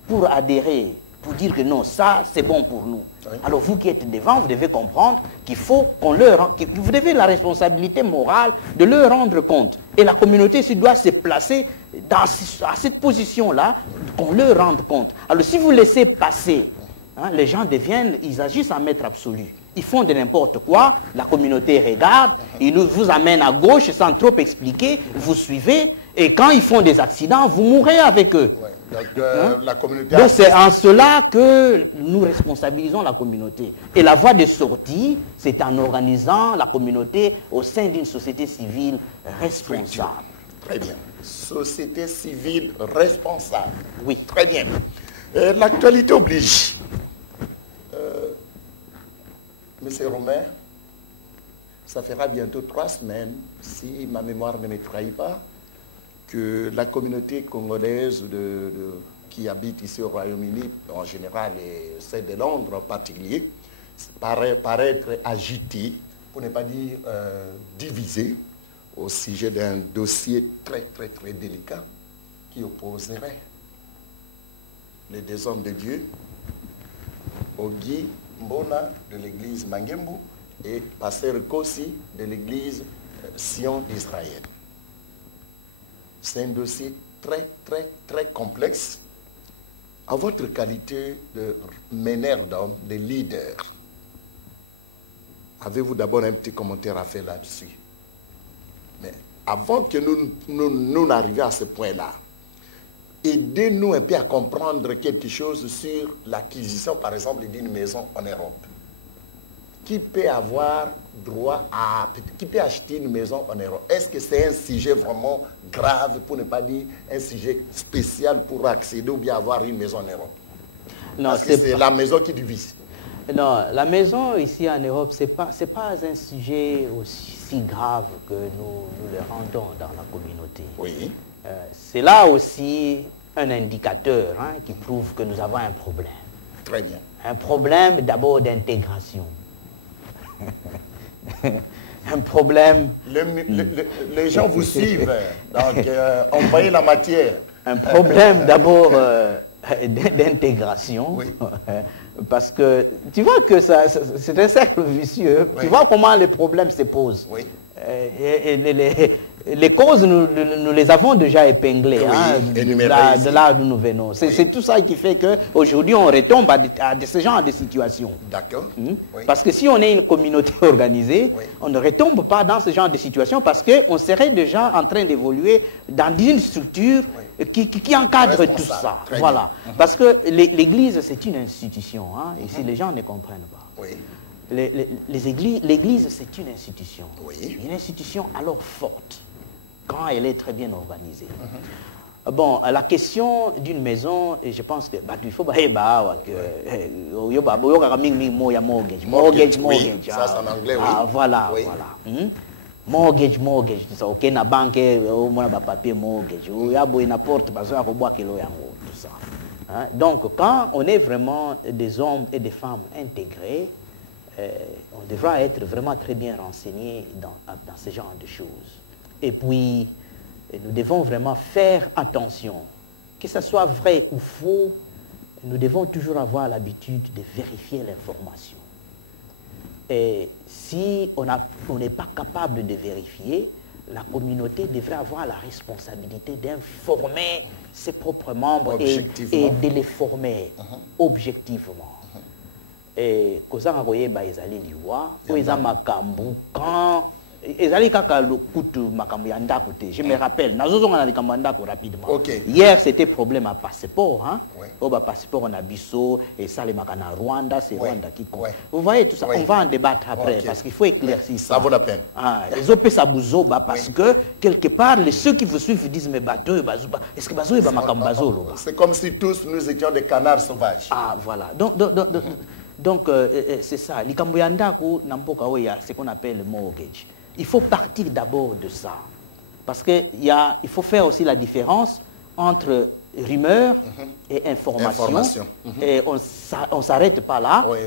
pour adhérer, pour dire que non, ça c'est bon pour nous. Alors vous qui êtes devant, vous devez comprendre qu'il faut qu'on leur... Vous avez la responsabilité morale de leur rendre compte. Et la communauté doit se placer à cette position-là, qu'on leur rende compte. Alors si vous laissez passer, les gens deviennent, ils agissent en maître absolu. Ils font de n'importe quoi, la communauté regarde, ils vous amènent à gauche sans trop expliquer, vous suivez, et quand ils font des accidents, vous mourrez avec eux. Donc c'est en cela que nous responsabilisons la communauté. Et la voie de sortie, c'est en organisant la communauté au sein d'une société civile responsable. Très bien. Société civile responsable. Oui. Très bien. L'actualité oblige. Monsieur Romain, ça fera bientôt 3 semaines, si ma mémoire ne me trahit pas, que la communauté congolaise qui habite ici au Royaume-Uni, en général, et celle de Londres en particulier, paraît être agitée, pour ne pas dire divisée, au sujet d'un dossier très, très, très délicat qui opposerait les 2 hommes de Dieu, Ogi Mbona de l'église Mangembu et Pasteur Kossi de l'église Sion d'Israël. C'est un dossier très, très, très complexe En votre qualité de meneur d'homme, de leader, avez-vous d'abord un petit commentaire à faire là-dessus? Mais avant que nous n'arrivions à ce point-là, aidez-nous un peu à comprendre quelque chose sur l'acquisition, par exemple, d'une maison en Europe. Qui peut avoir droit à... Qui peut acheter une maison en Europe? Est-ce que c'est un sujet vraiment grave, pour ne pas dire un sujet spécial pour accéder ou bien avoir une maison en Europe? Non, parce que c'est la maison qui divise. Non, la maison ici en Europe, ce n'est pas un sujet aussi grave que nous le rendons dans la communauté. Oui. C'est là aussi un indicateur qui prouve que nous avons un problème. Très bien. Un problème d'abord d'intégration. Un problème... Les gens vous suivent, donc envoyez la matière. Un problème d'abord d'intégration. Oui. Parce que tu vois que c'est un cercle vicieux. Oui. Tu vois comment les problèmes se posent. Oui. Les causes, nous les avons déjà épinglées, de là d'où nous venons. C'est tout ça qui fait qu'aujourd'hui, on retombe à ce genre de situations. D'accord. Oui. Parce que si on est une communauté organisée, on ne retombe pas dans ce genre de situations parce qu'on serait déjà en train d'évoluer dans une structure qui encadre tout ça. Voilà. Parce que l'Église, c'est une institution. Ici, les gens ne comprennent pas. Oui. L'Église, c'est une institution. Oui. Une institution alors forte, quand elle est très bien organisée. Bon, la question d'une maison, et je pense que il faut mortgage. Ça c'est en anglais, oui. Voilà, voilà. Mortgage, tout ça. Ok, na banque, on a papier mortgage. Il y a une porte, tout ça. Donc, quand on est vraiment des hommes et des femmes intégrés, on devra être vraiment très bien renseigné dans ce genre de choses. Et puis, nous devons vraiment faire attention. Que ce soit vrai ou faux, nous devons toujours avoir l'habitude de vérifier l'information. Et si on n'est pas capable de vérifier, la communauté devrait avoir la responsabilité d'informer ses propres membres et de les former objectivement. Et quand je me rappelle, rapidement. Hier, c'était problème à passeport. Au passeport, on a Bissau, et ça, les Makana Rwanda, c'est Rwanda qui compte. Vous voyez tout ça, on va en débattre après, parce qu'il faut éclaircir ça. Ça vaut la peine. Les OP Sabouzo, parce que, quelque part, ceux qui vous suivent disent, mais bateau, est-ce que bateau est Makambazo? C'est comme si tous nous étions des canards sauvages. Ah, voilà. Donc, c'est ça. Il y a ce qu'on appelle le mortgage. Il faut partir d'abord de ça. Parce qu'il faut faire aussi la différence entre rumeur et information. Et on ne s'arrête pas là. Oui,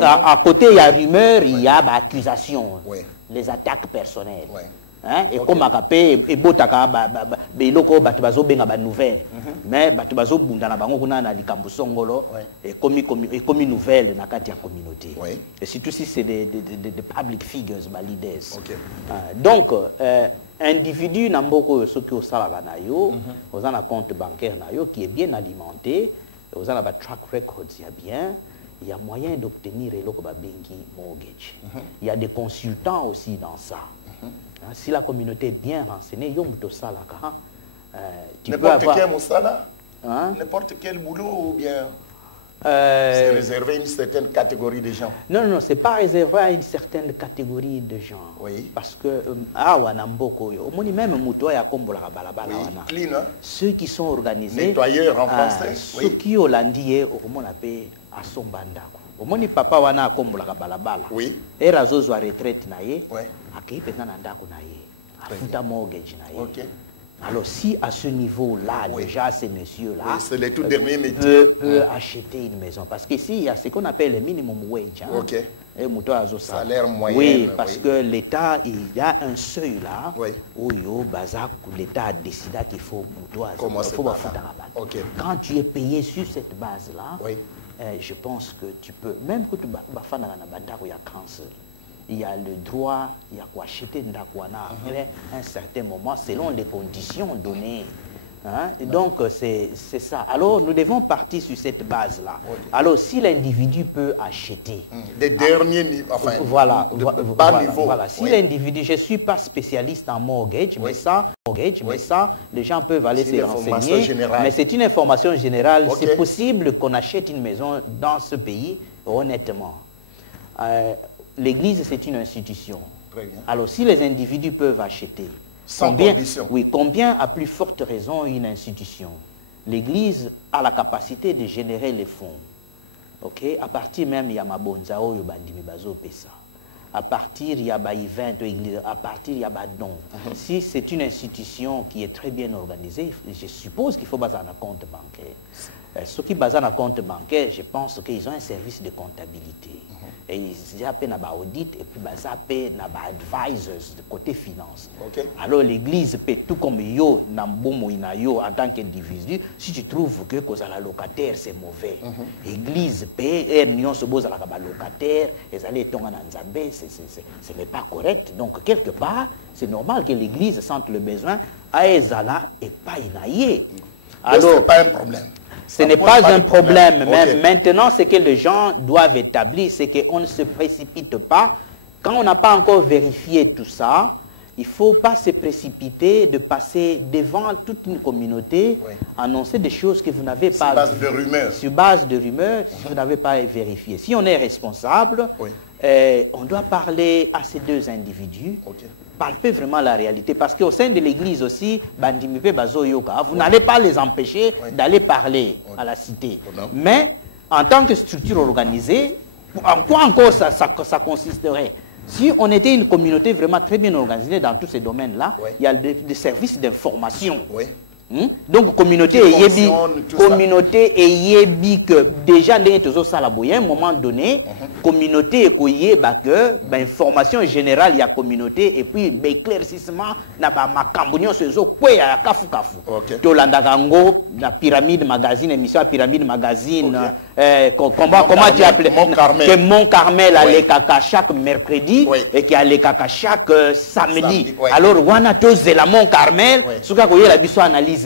à côté, il y a rumeur, il y a accusation. Oui. Les attaques personnelles. Oui. Et comme et botaka beloko batubazo benga ba nouvelle mais batubazo bunda na bango kuna na likambo songolo et comme nouvelle na kati ya communauté et surtout si c'est des public figures ba leaders. Donc individu na mboko soki osala na yo oza na compte bancaire na yo qui est bien alimenté, oza na ba track records ya bien, il y a moyen d'obtenir eloko ba bengi mortgage. Il y a des consultants aussi dans ça. Si la communauté est bien renseignée, n'importe quel moussala, n'importe quel boulot ou bien c'est réservé à une certaine catégorie de gens? Non, c'est pas réservé à une certaine catégorie de gens. Oui. Parce que ceux qui sont organisés, nettoyeurs en français, ceux qui ont landé au appelé à son bandako. Au moni papa wana akombolaka balabala. Oui. Et razozo à retraite na ye. Oui. Akei pena na ndako na ye. Afuta mortgage na ye. OK. Alors si à ce niveau-là, déjà ces messieurs-là, c'est les tout derniers métiers, peut acheter une maison. Parce qu'ici, il y a ce qu'on appelle le minimum wage. OK. Et salaire moyen. Oui, parce que l'État, il y a un seuil là, où l'État a décidé qu'il faut OK. Quand tu es payé sur cette base-là, je pense que tu peux, même que tu il y a le droit, il y a quoi acheter Ndakwana après un certain moment, selon les conditions données Hein? Et donc, c'est ça. Alors, nous devons partir sur cette base-là. Alors, si l'individu peut acheter... Des derniers niveaux, enfin, voilà, bas niveau. Voilà. Si l'individu... Je ne suis pas spécialiste en mortgage, mais ça, les gens peuvent aller se renseigner. Mais c'est une information générale. C'est possible qu'on achète une maison dans ce pays, honnêtement. L'Église, c'est une institution. Alors, si les individus peuvent acheter... Sans condition. Oui, combien à plus forte raison une institution? L'Église a la capacité de générer les fonds. Ok? À partir même, il y a ma bonzao, bandimi bazo pesa. À partir, il y a event, à partir, il y a don. Si c'est une institution qui est très bien organisée, je suppose qu'il faut baser un compte bancaire. Ceux qui basent un compte bancaire, je pense qu'ils ont un service de comptabilité. Et ils appellent un audit et puis ils appellent un advisors de côté finance. Alors l'église peut tout comme yo, en tant qu'individu, si tu trouves que la locataire c'est mauvais, l'église peut, et nous sommes locataire, et ça ce n'est pas correct. Donc quelque part, c'est normal que l'église sente le besoin à Ezala et pas Inaye. Alors, ce n'est pas un problème. Ce n'est pas un problème. Mais maintenant, ce que les gens doivent établir, c'est qu'on ne se précipite pas. Quand on n'a pas encore vérifié tout ça, il ne faut pas se précipiter de passer devant toute une communauté, annoncer des choses que vous n'avez pas... Sur base de rumeurs. Sur base de rumeurs, si vous n'avez pas vérifié. Si on est responsable, on doit parler à ces deux individus. Palper vraiment la réalité. Parce qu'au sein de l'église aussi, Bandimipe Bazo Yoka, vous n'allez pas les empêcher d'aller parler à la cité. Mais, en tant que structure organisée, en quoi encore ça consisterait? Si on était une communauté vraiment très bien organisée dans tous ces domaines-là, il y a des services d'information. Donc, communauté et yebi que déjà, à un moment donné, communauté et que information générale, il y a communauté et puis éclaircissement, na ba makambunion se zo kwe ya kafu kafu. Tolanda kango, la pyramide magazine, émission pyramide magazine, comment tu appelles que Mont Carmel a les caca chaque mercredi et qui a les caca chaque samedi. Alors, wana tose la Mont Carmel, ce qu'a la biso analyse.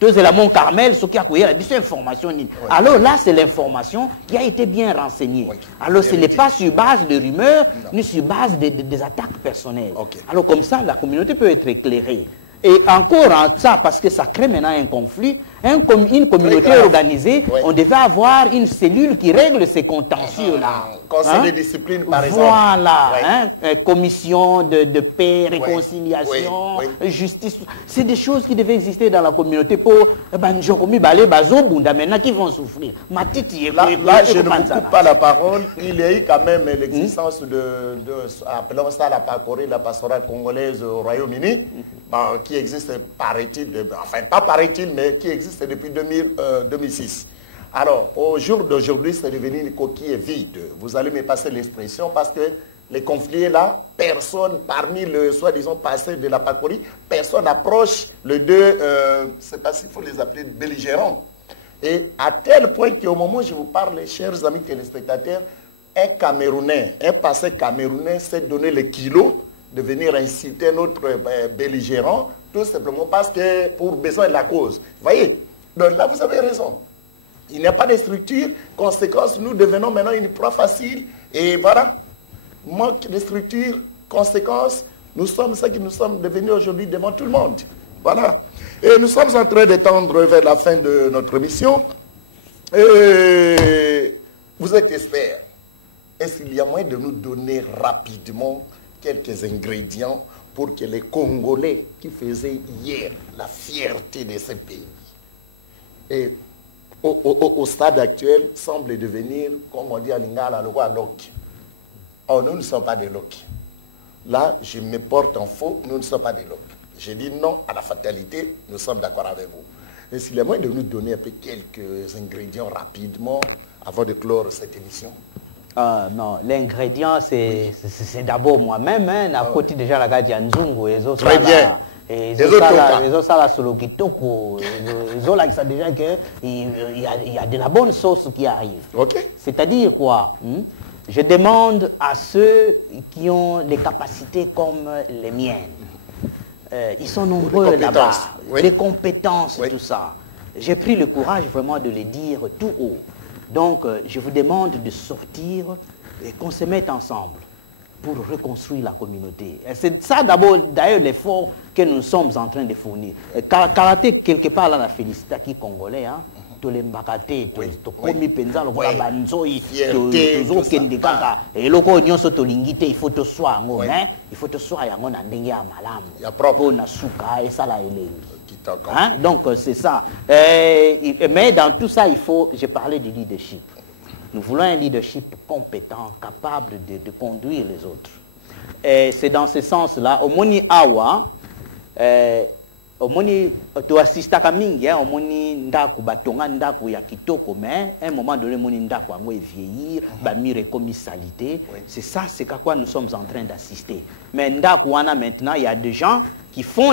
Tous la Mont Carmel, ce qui a couillé la information. Alors là, c'est l'information qui a été bien renseignée. Alors ce n'est pas sur base de rumeurs, ni sur base des attaques personnelles. Alors comme ça, la communauté peut être éclairée. Et encore en ça, parce que ça crée maintenant un conflit, une communauté organisée, on devait avoir une cellule qui règle ces contentieux-là. Conseil de discipline, par exemple. Voilà, commission de paix, réconciliation, justice. C'est des choses qui devaient exister dans la communauté pour maintenant qui vont souffrir. Là, je ne vous coupe pas la parole. Il y a eu quand même l'existence appelons ça la pastorale congolaise au Royaume-Uni, qui existe, paraît-il, enfin pas paraît-il, mais qui existe depuis 2006. Alors, au jour d'aujourd'hui, c'est devenu une coquille vide. Vous allez me passer l'expression parce que les conflits là, personne parmi le soi-disant passé de la Pacori, personne approche le deux, je ne sais pas s'il faut les appeler belligérants. Et à tel point qu'au moment où je vous parle, chers amis téléspectateurs, un Camerounais, un passé Camerounais s'est donné le kilo de venir inciter notre belligérant, tout simplement parce que pour besoin de la cause. Vous voyez? Donc là, vous avez raison. Il n'y a pas de structure. Conséquence, nous devenons maintenant une proie facile. Et voilà. Manque de structure. Conséquence, nous sommes ce que nous sommes devenus aujourd'hui devant tout le monde. Voilà. Et nous sommes en train de tendre vers la fin de notre mission. Et vous êtes expert. Est-ce qu'il y a moyen de nous donner rapidement quelques ingrédients pour que les Congolais qui faisaient hier la fierté de ce pays et au stade actuel semblent devenir, comme on dit en lingala, le roi Loki. Oh, nous ne sommes pas des Loki. Là, je me porte en faux, nous ne sommes pas des Loki. Je dis non à la fatalité, nous sommes d'accord avec vous. Est-ce qu'il y a moyen de nous donner un peu quelques ingrédients rapidement avant de clore cette émission? Non, l'ingrédient, c'est d'abord moi-même. Hein, à côté déjà la gare Nzungu. Très bien. Ils ont ça là sur le kitoko. Ils ont là ça déjà qu'il y a de la bonne sauce qui arrive. C'est-à-dire quoi? Je demande à ceux qui ont les capacités comme les miennes. ils sont nombreux là-bas. Oui. Les compétences, Oui. tout ça. J'ai pris le courage vraiment de les dire tout haut. Donc, je vous demande de sortir et qu'on se mette ensemble pour reconstruire la communauté. C'est ça d'abord, d'ailleurs, l'effort que nous sommes en train de fournir. Karaté, quelque part, là, la félicité qui congolais, hein. Tous les mbakate, tous les penza, le voilà banzoi, tous kende kaka, et le ko nyonso to lingite, il faut te soir ngo, mais il faut te soir yango na ndenge ya malamu. Ya propre. Na suka et ça la elengi. Hein? Donc c'est ça. Mais dans tout ça, il faut, j'ai parlé du leadership. Nous voulons un leadership compétent, capable de conduire les autres. C'est dans ce sens-là, au moni awa, au moni to assista kamingi, au moni ndaku batonga ndaku ya kitoko, mais à un moment donné moni ndaku ango est vieillir, bamire comme salité. C'est ça, c'est à quoi nous sommes en train d'assister. Mais ndaku wana maintenant, il y a des gens qui font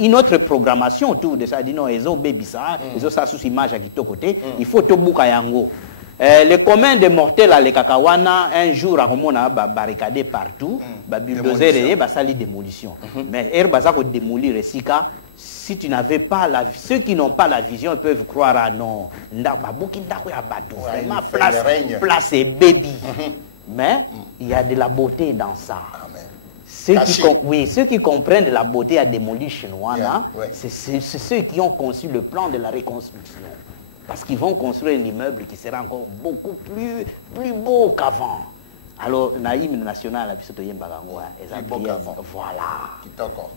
une autre programmation autour de ça. Dis non, ils ont baby ça, ils ont ça sous image à kitoko côté. Il faut to buka yango. Les communs de mortels à l'Ekakawana, un jour, on a barricadé partout, bulldozer, sali démolition. Mais démolir si tu n'avais pas la ceux qui n'ont pas la vision peuvent croire à non. Vraiment, place et baby. Mais il y a de la beauté dans ça. Ceux qui comprennent la beauté à démolir chinois, c'est ceux qui ont conçu le plan de la reconstruction. Parce qu'ils vont construire un immeuble qui sera encore beaucoup plus beau qu'avant. Alors, l'hymne national, voilà.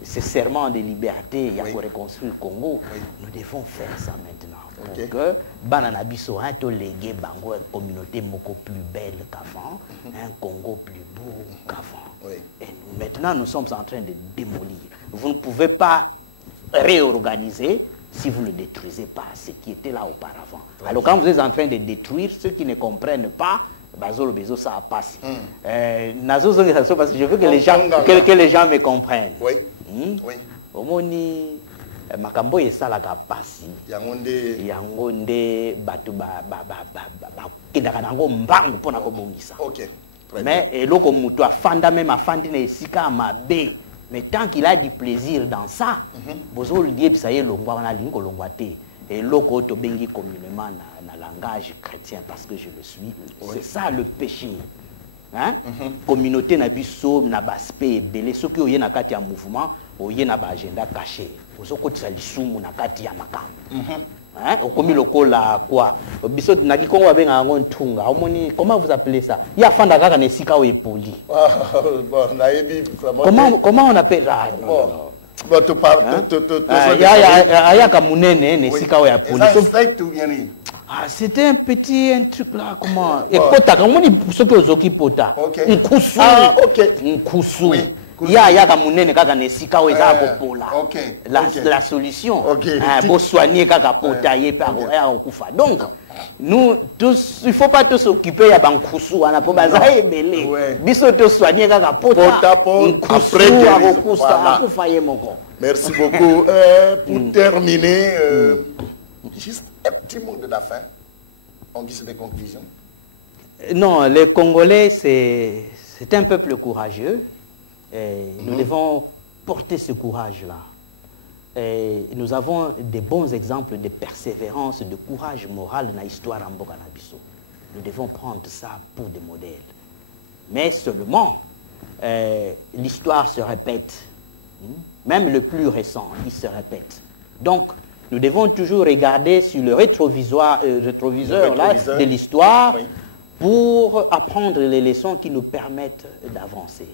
Ce serment de liberté, il y a pour reconstruire le Congo. Nous devons faire ça maintenant. Pour que Bananabiso a légué Bango une communauté beaucoup plus belle qu'avant, un Congo plus beau qu'avant. Et maintenant, nous sommes en train de démolir. Vous ne pouvez pas réorganiser si vous ne détruisez pas ce qui était là auparavant. Alors quand vous êtes en train de détruire, ceux qui ne comprennent pas, ça passe. Parce que je veux que les gens me comprennent. Omoni makambo esalaka pasi. Yango nde batu kendaka nango mbangu pona kobongisa. Mais eloko mutu afanda même afandi na esika mabe. Mais tant qu'il a du plaisir dans ça, et l'oko to bengi communément na langage chrétien parce que je le suis. C'est ça le péché. Hein? Communauté na biso na baspé belé ceux qui oyé na kati ya mouvement, oyé na ba agenda caché. Ozoko tsa lisumu na kati ya makambo. Hein? Okomi lokola quoi? Biso na kikongo benga ngo ntunga. Omoni comment vous appelez ça? Ya fanda kaka na sika o epoli. Comment on appelle ça? C'était un petit truc là, comment? Et pota, comment on dit ce que vous occupez pota? Un kusu. Un kusu. La solution. Pour soigner kaka pota donc nous tous, il ne faut pas tous s'occuper à Bankousou, à la Pobazaï belé. Biso te soigner kaka pota. Merci beaucoup. Pour terminer, juste un petit mot de la fin. On dit des conclusions. Non, les Congolais, c'est un peuple courageux. Et nous devons porter ce courage-là. Et nous avons des bons exemples de persévérance, de courage moral dans l'histoire en Bokanabiso. Nous devons prendre ça pour des modèles. Mais seulement, l'histoire se répète. Même le plus récent, il se répète. Donc, nous devons toujours regarder sur le rétroviseur de l'histoire pour apprendre les leçons qui nous permettent d'avancer.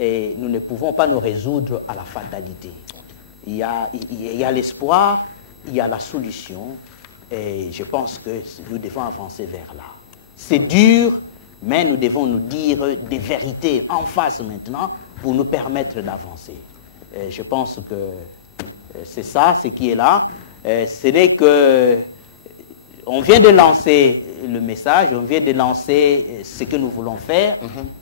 Et nous ne pouvons pas nous résoudre à la fatalité. Il y a l'espoir, il y a la solution, et je pense que nous devons avancer vers là. C'est dur, mais nous devons nous dire des vérités en face maintenant pour nous permettre d'avancer. Je pense que c'est ça, ce qui est là. Ce n'est que... On vient de lancer le message, on vient de lancer ce que nous voulons faire.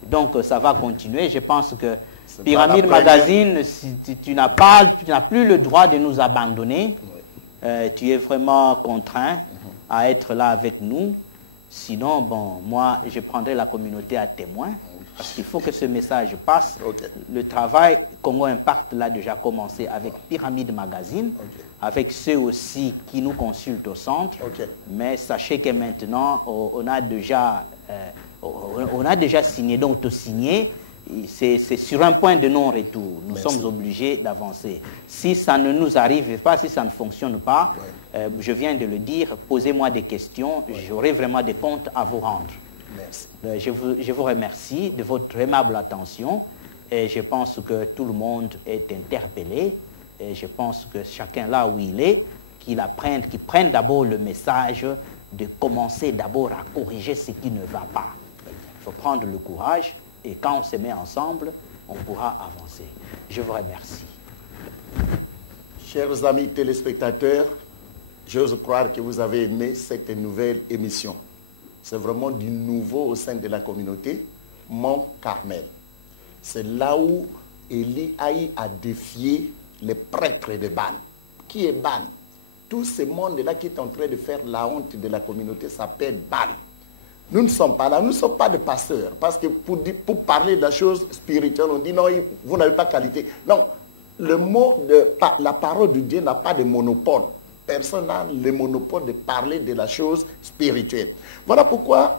Donc ça va continuer. Je pense que Pyramide Magazine, si tu n'as plus le droit de nous abandonner. Tu es vraiment contraint à être là avec nous. Sinon, bon, moi, je prendrai la communauté à témoin. Parce qu'il faut que ce message passe. Okay. Le travail Congo Impact l'a déjà commencé avec Pyramide Magazine, avec ceux aussi qui nous consultent au centre. Mais sachez que maintenant, on a déjà signé, donc auto-signé. C'est sur un point de non-retour. Nous sommes obligés d'avancer. Si ça ne nous arrive pas, si ça ne fonctionne pas, je viens de le dire, posez-moi des questions, j'aurai vraiment des comptes à vous rendre. Merci. Je vous remercie de votre aimable attention et je pense que tout le monde est interpellé et je pense que chacun là où il est, qu'il prenne d'abord le message de commencer d'abord à corriger ce qui ne va pas. Il faut prendre le courage et quand on se met ensemble, on pourra avancer. Je vous remercie. Chers amis téléspectateurs, j'ose croire que vous avez aimé cette nouvelle émission. C'est vraiment du nouveau au sein de la communauté, Mont Carmel. C'est là où Eli Haï a défié les prêtres de Ban. Qui est Ban? Tout ce monde-là qui est en train de faire la honte de la communauté s'appelle Ban. Nous ne sommes pas là, nous ne sommes pas des pasteurs. Parce que pour parler de la chose spirituelle, on dit non, vous n'avez pas qualité. Non, la parole de Dieu n'a pas de monopole. Personne n'a le monopole de parler de la chose spirituelle. Voilà pourquoi,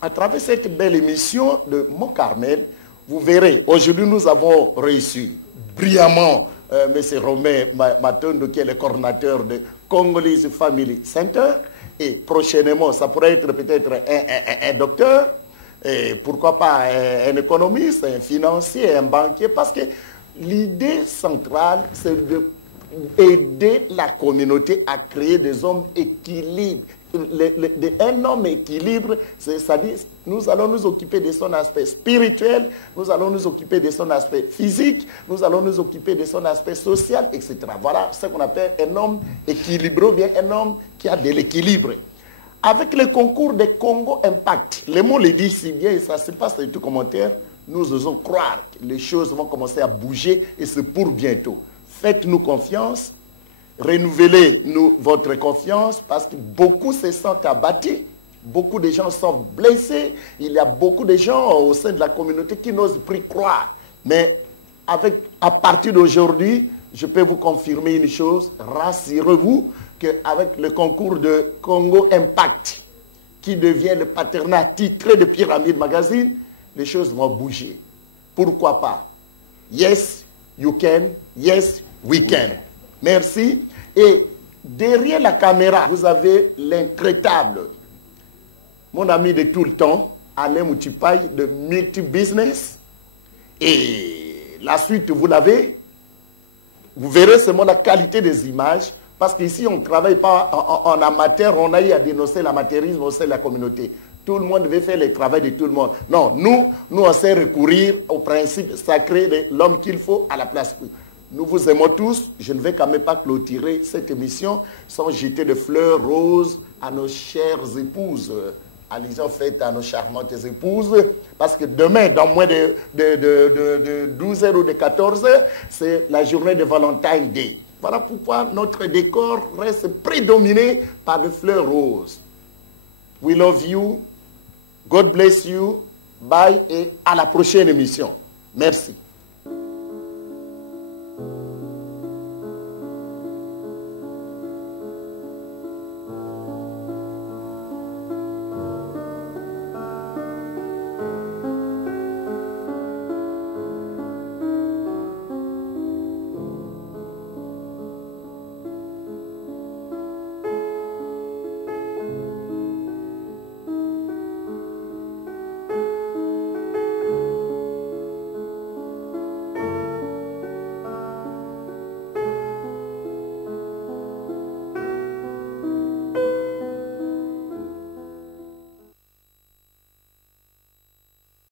à travers cette belle émission de Mont Carmel, vous verrez, aujourd'hui nous avons réussi brillamment M. Romain Matondo, qui est le coordinateur de Congolese Family Center. Et prochainement, ça pourrait être peut-être un docteur, et pourquoi pas un économiste, un financier, un banquier, parce que l'idée centrale, c'est d'aider la communauté à créer des hommes équilibrés. Un homme équilibre, c'est-à-dire nous allons nous occuper de son aspect spirituel, nous allons nous occuper de son aspect physique, nous allons nous occuper de son aspect social, etc. Voilà ce qu'on appelle un homme équilibré, ou bien un homme qui a de l'équilibre. Avec le concours de Congo Impact, les mots le disent si bien, et ça se passe dans tout commentaire, nous osons croire que les choses vont commencer à bouger et c'est pour bientôt. Faites-nous confiance. Renouvelez-nous votre confiance parce que beaucoup se sentent abattus, beaucoup de gens sont blessés, il y a beaucoup de gens au sein de la communauté qui n'osent plus croire. Mais à partir d'aujourd'hui, je peux vous confirmer une chose, rassurez-vous qu'avec le concours de Congo Impact, qui devient le paternat titré de Pyramide Magazine, les choses vont bouger. Pourquoi pas? Yes, you can. Yes, we can. Merci. Et derrière la caméra, vous avez l'incrétable, mon ami de tout le temps, Alain Moutipaï de Multi-Business. Et la suite, vous l'avez. Vous verrez seulement la qualité des images. Parce qu'ici, on ne travaille pas en amateur, on a eu à dénoncer l'amateurisme au sein de la communauté. Tout le monde veut faire le travail de tout le monde. Non, nous on sait recourir au principe sacré de l'homme qu'il faut à la place. Nous vous aimons tous. Je ne vais quand même pas clôturer cette émission sans jeter de fleurs roses à nos chères épouses. Allusion faite à nos charmantes épouses. Parce que demain, dans moins de 12 heures ou de 14 heures, c'est la journée de Valentine Day. Voilà pourquoi notre décor reste prédominé par des fleurs roses. We love you. God bless you. Bye et à la prochaine émission. Merci.